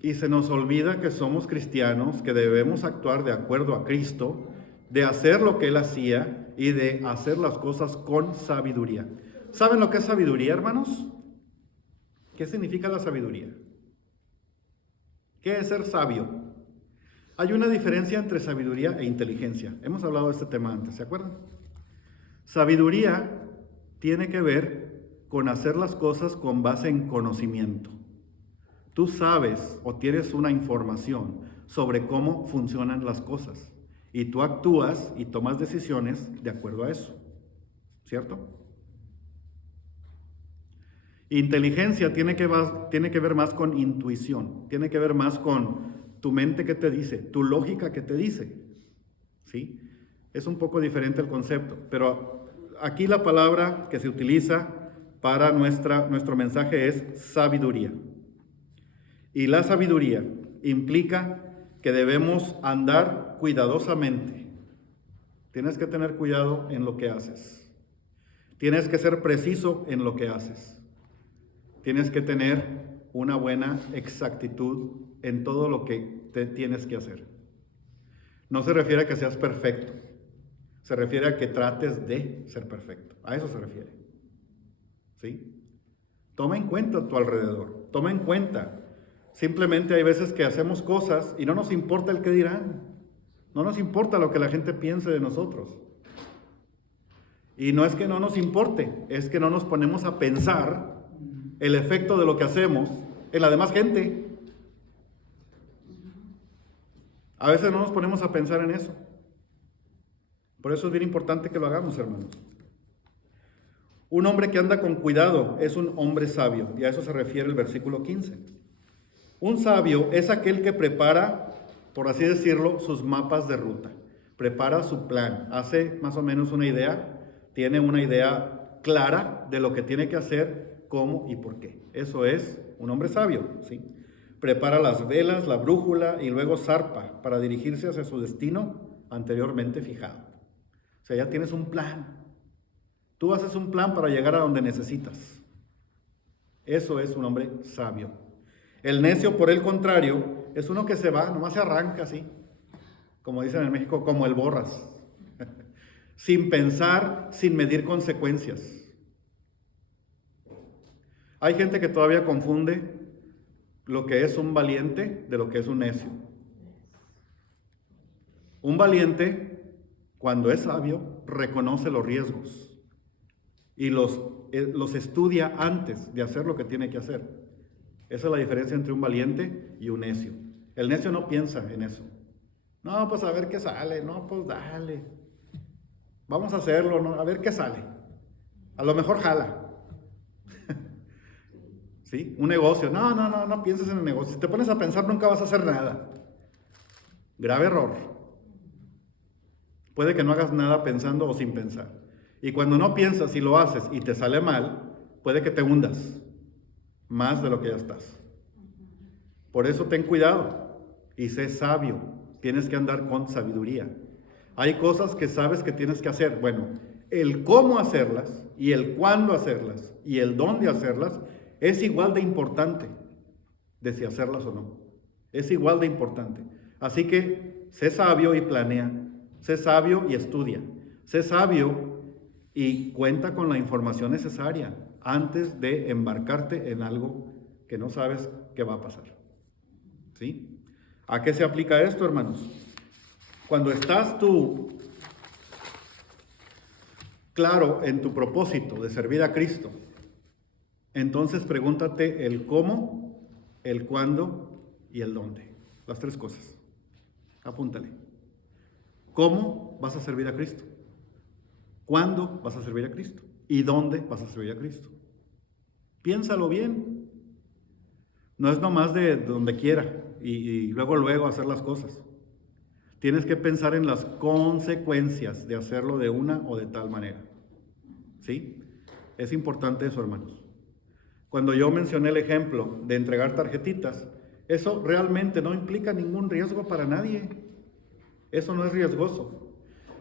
Y se nos olvida que somos cristianos, que debemos actuar de acuerdo a Cristo, de hacer lo que Él hacía y de hacer las cosas con sabiduría. ¿Saben lo que es sabiduría, hermanos? ¿Qué significa la sabiduría? ¿Qué es ser sabio? Hay una diferencia entre sabiduría e inteligencia. Hemos hablado de este tema antes, ¿se acuerdan? Sabiduría tiene que ver con hacer las cosas con base en conocimiento. Tú sabes o tienes una información sobre cómo funcionan las cosas y tú actúas y tomas decisiones de acuerdo a eso, ¿cierto? Inteligencia tiene que ver más con intuición, tiene que ver más con tu mente que te dice, tu lógica que te dice, ¿sí? Es un poco diferente el concepto, pero aquí la palabra que se utiliza para nuestro mensaje es sabiduría. Y la sabiduría implica que debemos andar cuidadosamente. Tienes que tener cuidado en lo que haces. Tienes que ser preciso en lo que haces. Tienes que tener una buena exactitud en todo lo que te tienes que hacer. No se refiere a que seas perfecto. Se refiere a que trates de ser perfecto. A eso se refiere. ¿Sí? Toma en cuenta tu alrededor. Toma en cuenta. Simplemente hay veces que hacemos cosas y no nos importa el qué dirán. No nos importa lo que la gente piense de nosotros. Y no es que no nos importe, es que no nos ponemos a pensar el efecto de lo que hacemos en la demás gente. A veces no nos ponemos a pensar en eso. Por eso es bien importante que lo hagamos, hermanos. Un hombre que anda con cuidado es un hombre sabio, y a eso se refiere el versículo 15. Un sabio es aquel que prepara, por así decirlo, sus mapas de ruta. Prepara su plan, hace más o menos una idea, tiene una idea clara de lo que tiene que hacer, cómo y por qué. Eso es un hombre sabio, ¿sí? Prepara las velas, la brújula y luego zarpa para dirigirse hacia su destino anteriormente fijado. O sea, ya tienes un plan. Tú haces un plan para llegar a donde necesitas. Eso es un hombre sabio. El necio, por el contrario, es uno que se va, nomás se arranca así, como dicen en México, como el borras, sin pensar, sin medir consecuencias. Hay gente que todavía confunde lo que es un valiente de lo que es un necio. Un valiente, cuando es sabio, reconoce los riesgos y los estudia antes de hacer lo que tiene que hacer. Esa es la diferencia entre un valiente y un necio. El necio no piensa en eso. No, pues a ver qué sale. No, pues dale. Vamos a hacerlo, ¿no? A ver qué sale. A lo mejor jala. ¿Sí? Un negocio. No pienses en el negocio. Si te pones a pensar, nunca vas a hacer nada. Grave error. Puede que no hagas nada pensando o sin pensar. Y cuando no piensas y lo haces y te sale mal, puede que te hundas más de lo que ya estás. Por eso ten cuidado y sé sabio. Tienes que andar con sabiduría. Hay cosas que sabes que tienes que hacer. Bueno, el cómo hacerlas y el cuándo hacerlas y el dónde hacerlas es igual de importante de si hacerlas o no. Es igual de importante. Así que sé sabio y planea. Sé sabio y estudia. Sé sabio y cuenta con la información necesaria antes de embarcarte en algo que no sabes qué va a pasar. ¿Sí? ¿A qué se aplica esto, hermanos? Cuando estás tú claro en tu propósito de servir a Cristo, entonces pregúntate el cómo, el cuándo y el dónde. Las tres cosas. Apúntale. ¿Cómo vas a servir a Cristo? ¿Cuándo vas a servir a Cristo? ¿Y dónde vas a servir a Cristo? Piénsalo bien. No es nomás de donde quiera y luego hacer las cosas. Tienes que pensar en las consecuencias de hacerlo de una o de tal manera. ¿Sí? Es importante eso, hermanos. Cuando yo mencioné el ejemplo de entregar tarjetitas, eso realmente no implica ningún riesgo para nadie. Eso no es riesgoso.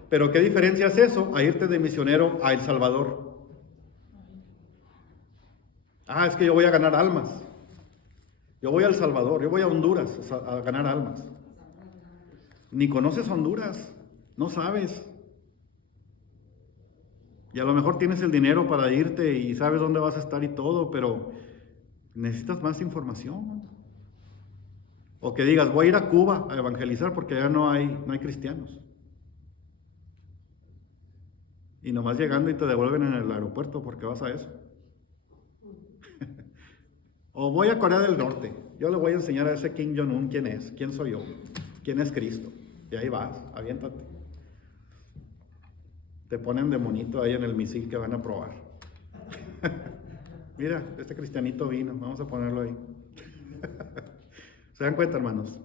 Pero ¿qué diferencia es eso a irte de misionero a El Salvador? Es que yo voy a ganar almas. Yo voy a El Salvador, yo voy a Honduras a ganar almas. Ni conoces Honduras, no sabes. Y a lo mejor tienes el dinero para irte y sabes dónde vas a estar y todo, pero necesitas más información. O que digas, voy a ir a Cuba a evangelizar porque allá no hay cristianos. Y nomás llegando y te devuelven en el aeropuerto porque vas a eso. O voy a Corea del Norte. Yo le voy a enseñar a ese Kim Jong-un quién es, quién soy yo, quién es Cristo. Y ahí vas, aviéntate. Te ponen de monito ahí en el misil que van a probar. Mira, este cristianito vino, vamos a ponerlo ahí. ¿Se dan cuenta, hermanos?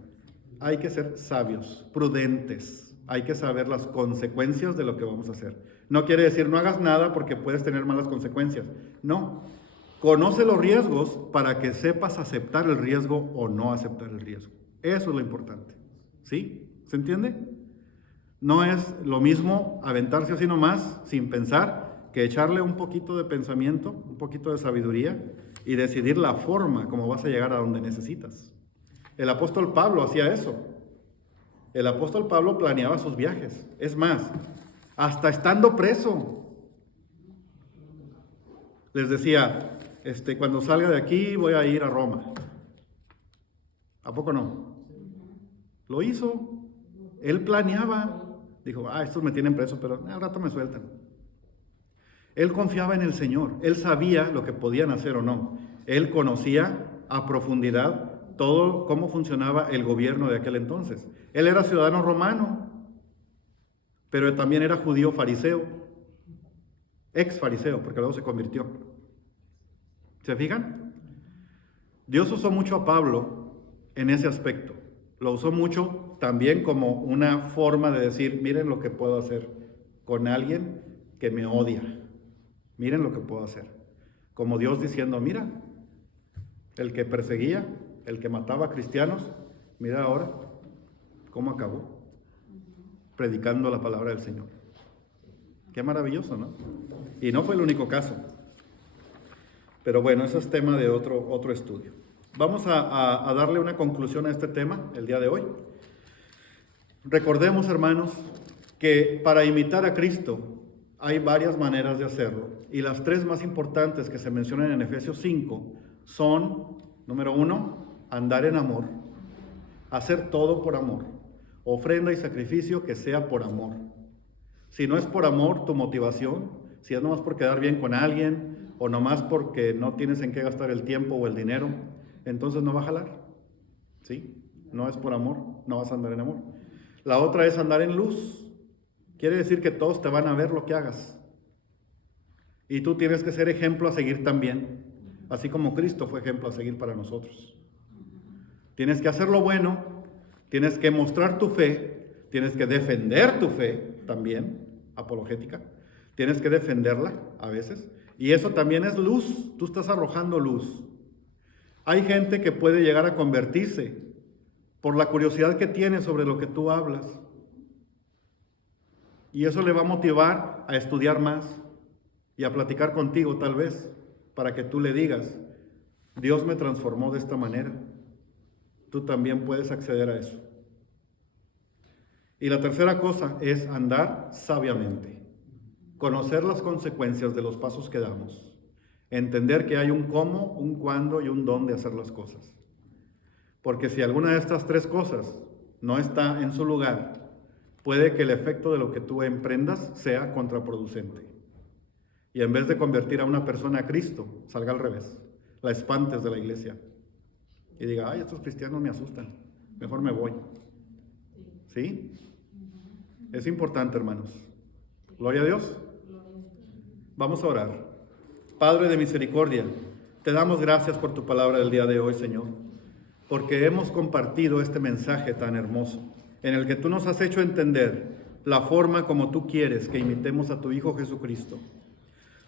Hay que ser sabios, prudentes. Hay que saber las consecuencias de lo que vamos a hacer. No quiere decir no hagas nada porque puedes tener malas consecuencias. No. Conoce los riesgos para que sepas aceptar el riesgo o no aceptar el riesgo. Eso es lo importante. ¿Sí? ¿Se entiende? No es lo mismo aventarse así nomás, sin pensar, que echarle un poquito de pensamiento, un poquito de sabiduría y decidir la forma como vas a llegar a donde necesitas. El apóstol Pablo hacía eso. El apóstol Pablo planeaba sus viajes. Es más, hasta estando preso, les decía, cuando salga de aquí voy a ir a Roma. ¿A poco no? Lo hizo. Él planeaba. Dijo, estos me tienen preso, pero al rato me sueltan. Él confiaba en el Señor. Él sabía lo que podían hacer o no. Él conocía a profundidad todo cómo funcionaba el gobierno de aquel entonces. Él era ciudadano romano, pero también era judío fariseo, ex fariseo, porque luego se convirtió. ¿Se fijan? Dios usó mucho a Pablo en ese aspecto. Lo usó mucho también como una forma de decir, miren lo que puedo hacer con alguien que me odia. Miren lo que puedo hacer. Como Dios diciendo, mira, el que perseguía, el que mataba a cristianos, mira ahora cómo acabó, predicando la palabra del Señor. Qué maravilloso, ¿no? Y no fue el único caso. Pero bueno, eso es tema de otro estudio. Vamos a darle una conclusión a este tema el día de hoy. Recordemos, hermanos, que para imitar a Cristo hay varias maneras de hacerlo. Y las tres más importantes que se mencionan en Efesios 5 son, número 1, andar en amor, hacer todo por amor, ofrenda y sacrificio que sea por amor. Si no es por amor tu motivación, si es nomás por quedar bien con alguien o nomás porque no tienes en qué gastar el tiempo o el dinero, entonces no va a jalar. ¿Sí? No es por amor, no vas a andar en amor. La otra es andar en luz. Quiere decir que todos te van a ver lo que hagas. Y tú tienes que ser ejemplo a seguir también, así como Cristo fue ejemplo a seguir para nosotros. Tienes que hacer lo bueno, tienes que mostrar tu fe, tienes que defender tu fe también, apologética, tienes que defenderla a veces, y eso también es luz, tú estás arrojando luz. Hay gente que puede llegar a convertirse por la curiosidad que tiene sobre lo que tú hablas, y eso le va a motivar a estudiar más y a platicar contigo tal vez, para que tú le digas, Dios me transformó de esta manera. Tú también puedes acceder a eso. Y la tercera cosa es andar sabiamente, conocer las consecuencias de los pasos que damos, entender que hay un cómo, un cuándo y un dónde hacer las cosas. Porque si alguna de estas tres cosas no está en su lugar, puede que el efecto de lo que tú emprendas sea contraproducente. y en vez de convertir a una persona a Cristo, salga al revés, la espantes de la iglesia y diga, ay, estos cristianos me asustan, mejor me voy. ¿Sí? Es importante, hermanos. Gloria a Dios. Vamos a orar. Padre de misericordia, te damos gracias por tu palabra del día de hoy, Señor, porque hemos compartido este mensaje tan hermoso, en el que tú nos has hecho entender la forma como tú quieres que imitemos a tu Hijo Jesucristo.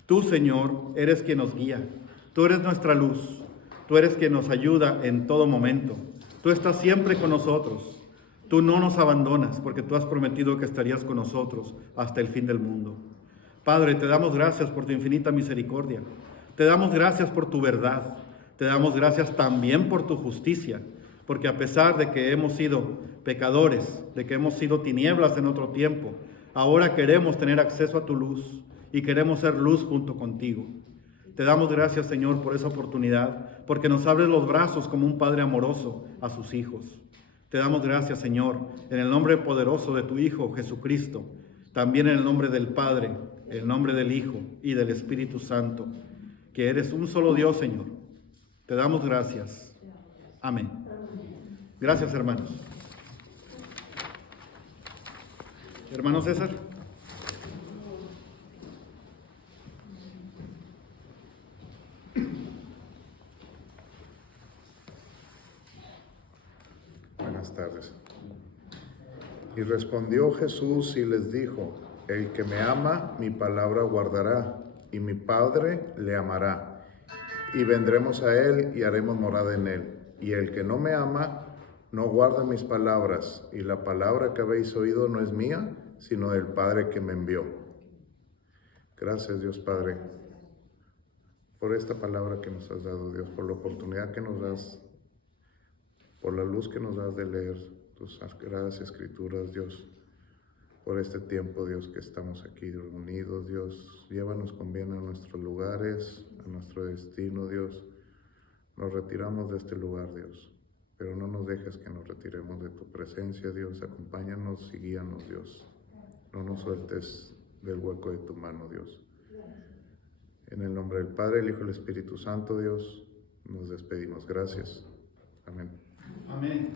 Tú, Señor, eres quien nos guía, tú eres nuestra luz, tú eres quien nos ayuda en todo momento, tú estás siempre con nosotros, tú no nos abandonas porque tú has prometido que estarías con nosotros hasta el fin del mundo. Padre, te damos gracias por tu infinita misericordia, te damos gracias por tu verdad, te damos gracias también por tu justicia, porque a pesar de que hemos sido pecadores, de que hemos sido tinieblas en otro tiempo, ahora queremos tener acceso a tu luz y queremos ser luz junto contigo. Te damos gracias, Señor, por esa oportunidad, porque nos abres los brazos como un padre amoroso a sus hijos. Te damos gracias, Señor, en el nombre poderoso de tu Hijo Jesucristo, también en el nombre del Padre, en el nombre del Hijo y del Espíritu Santo, que eres un solo Dios, Señor. Te damos gracias. Amén. Gracias, hermanos. Hermano César. Buenas tardes. Y respondió Jesús y les dijo, el que me ama, mi palabra guardará, y mi Padre le amará, y vendremos a él y haremos morada en él. Y el que no me ama, no guarda mis palabras, y la palabra que habéis oído no es mía, sino del Padre que me envió. Gracias, Dios Padre, por esta palabra que nos has dado, Dios, por la oportunidad que nos das, por la luz que nos das de leer tus sagradas escrituras, Dios, por este tiempo, Dios, que estamos aquí reunidos, Dios. Llévanos con bien a nuestros lugares, a nuestro destino, Dios. Nos retiramos de este lugar, Dios, pero no nos dejes que nos retiremos de tu presencia, Dios. Acompáñanos y guíanos, Dios. No nos sueltes del hueco de tu mano, Dios. En el nombre del Padre, el Hijo y el Espíritu Santo, Dios, nos despedimos. Gracias. Amén. Amén.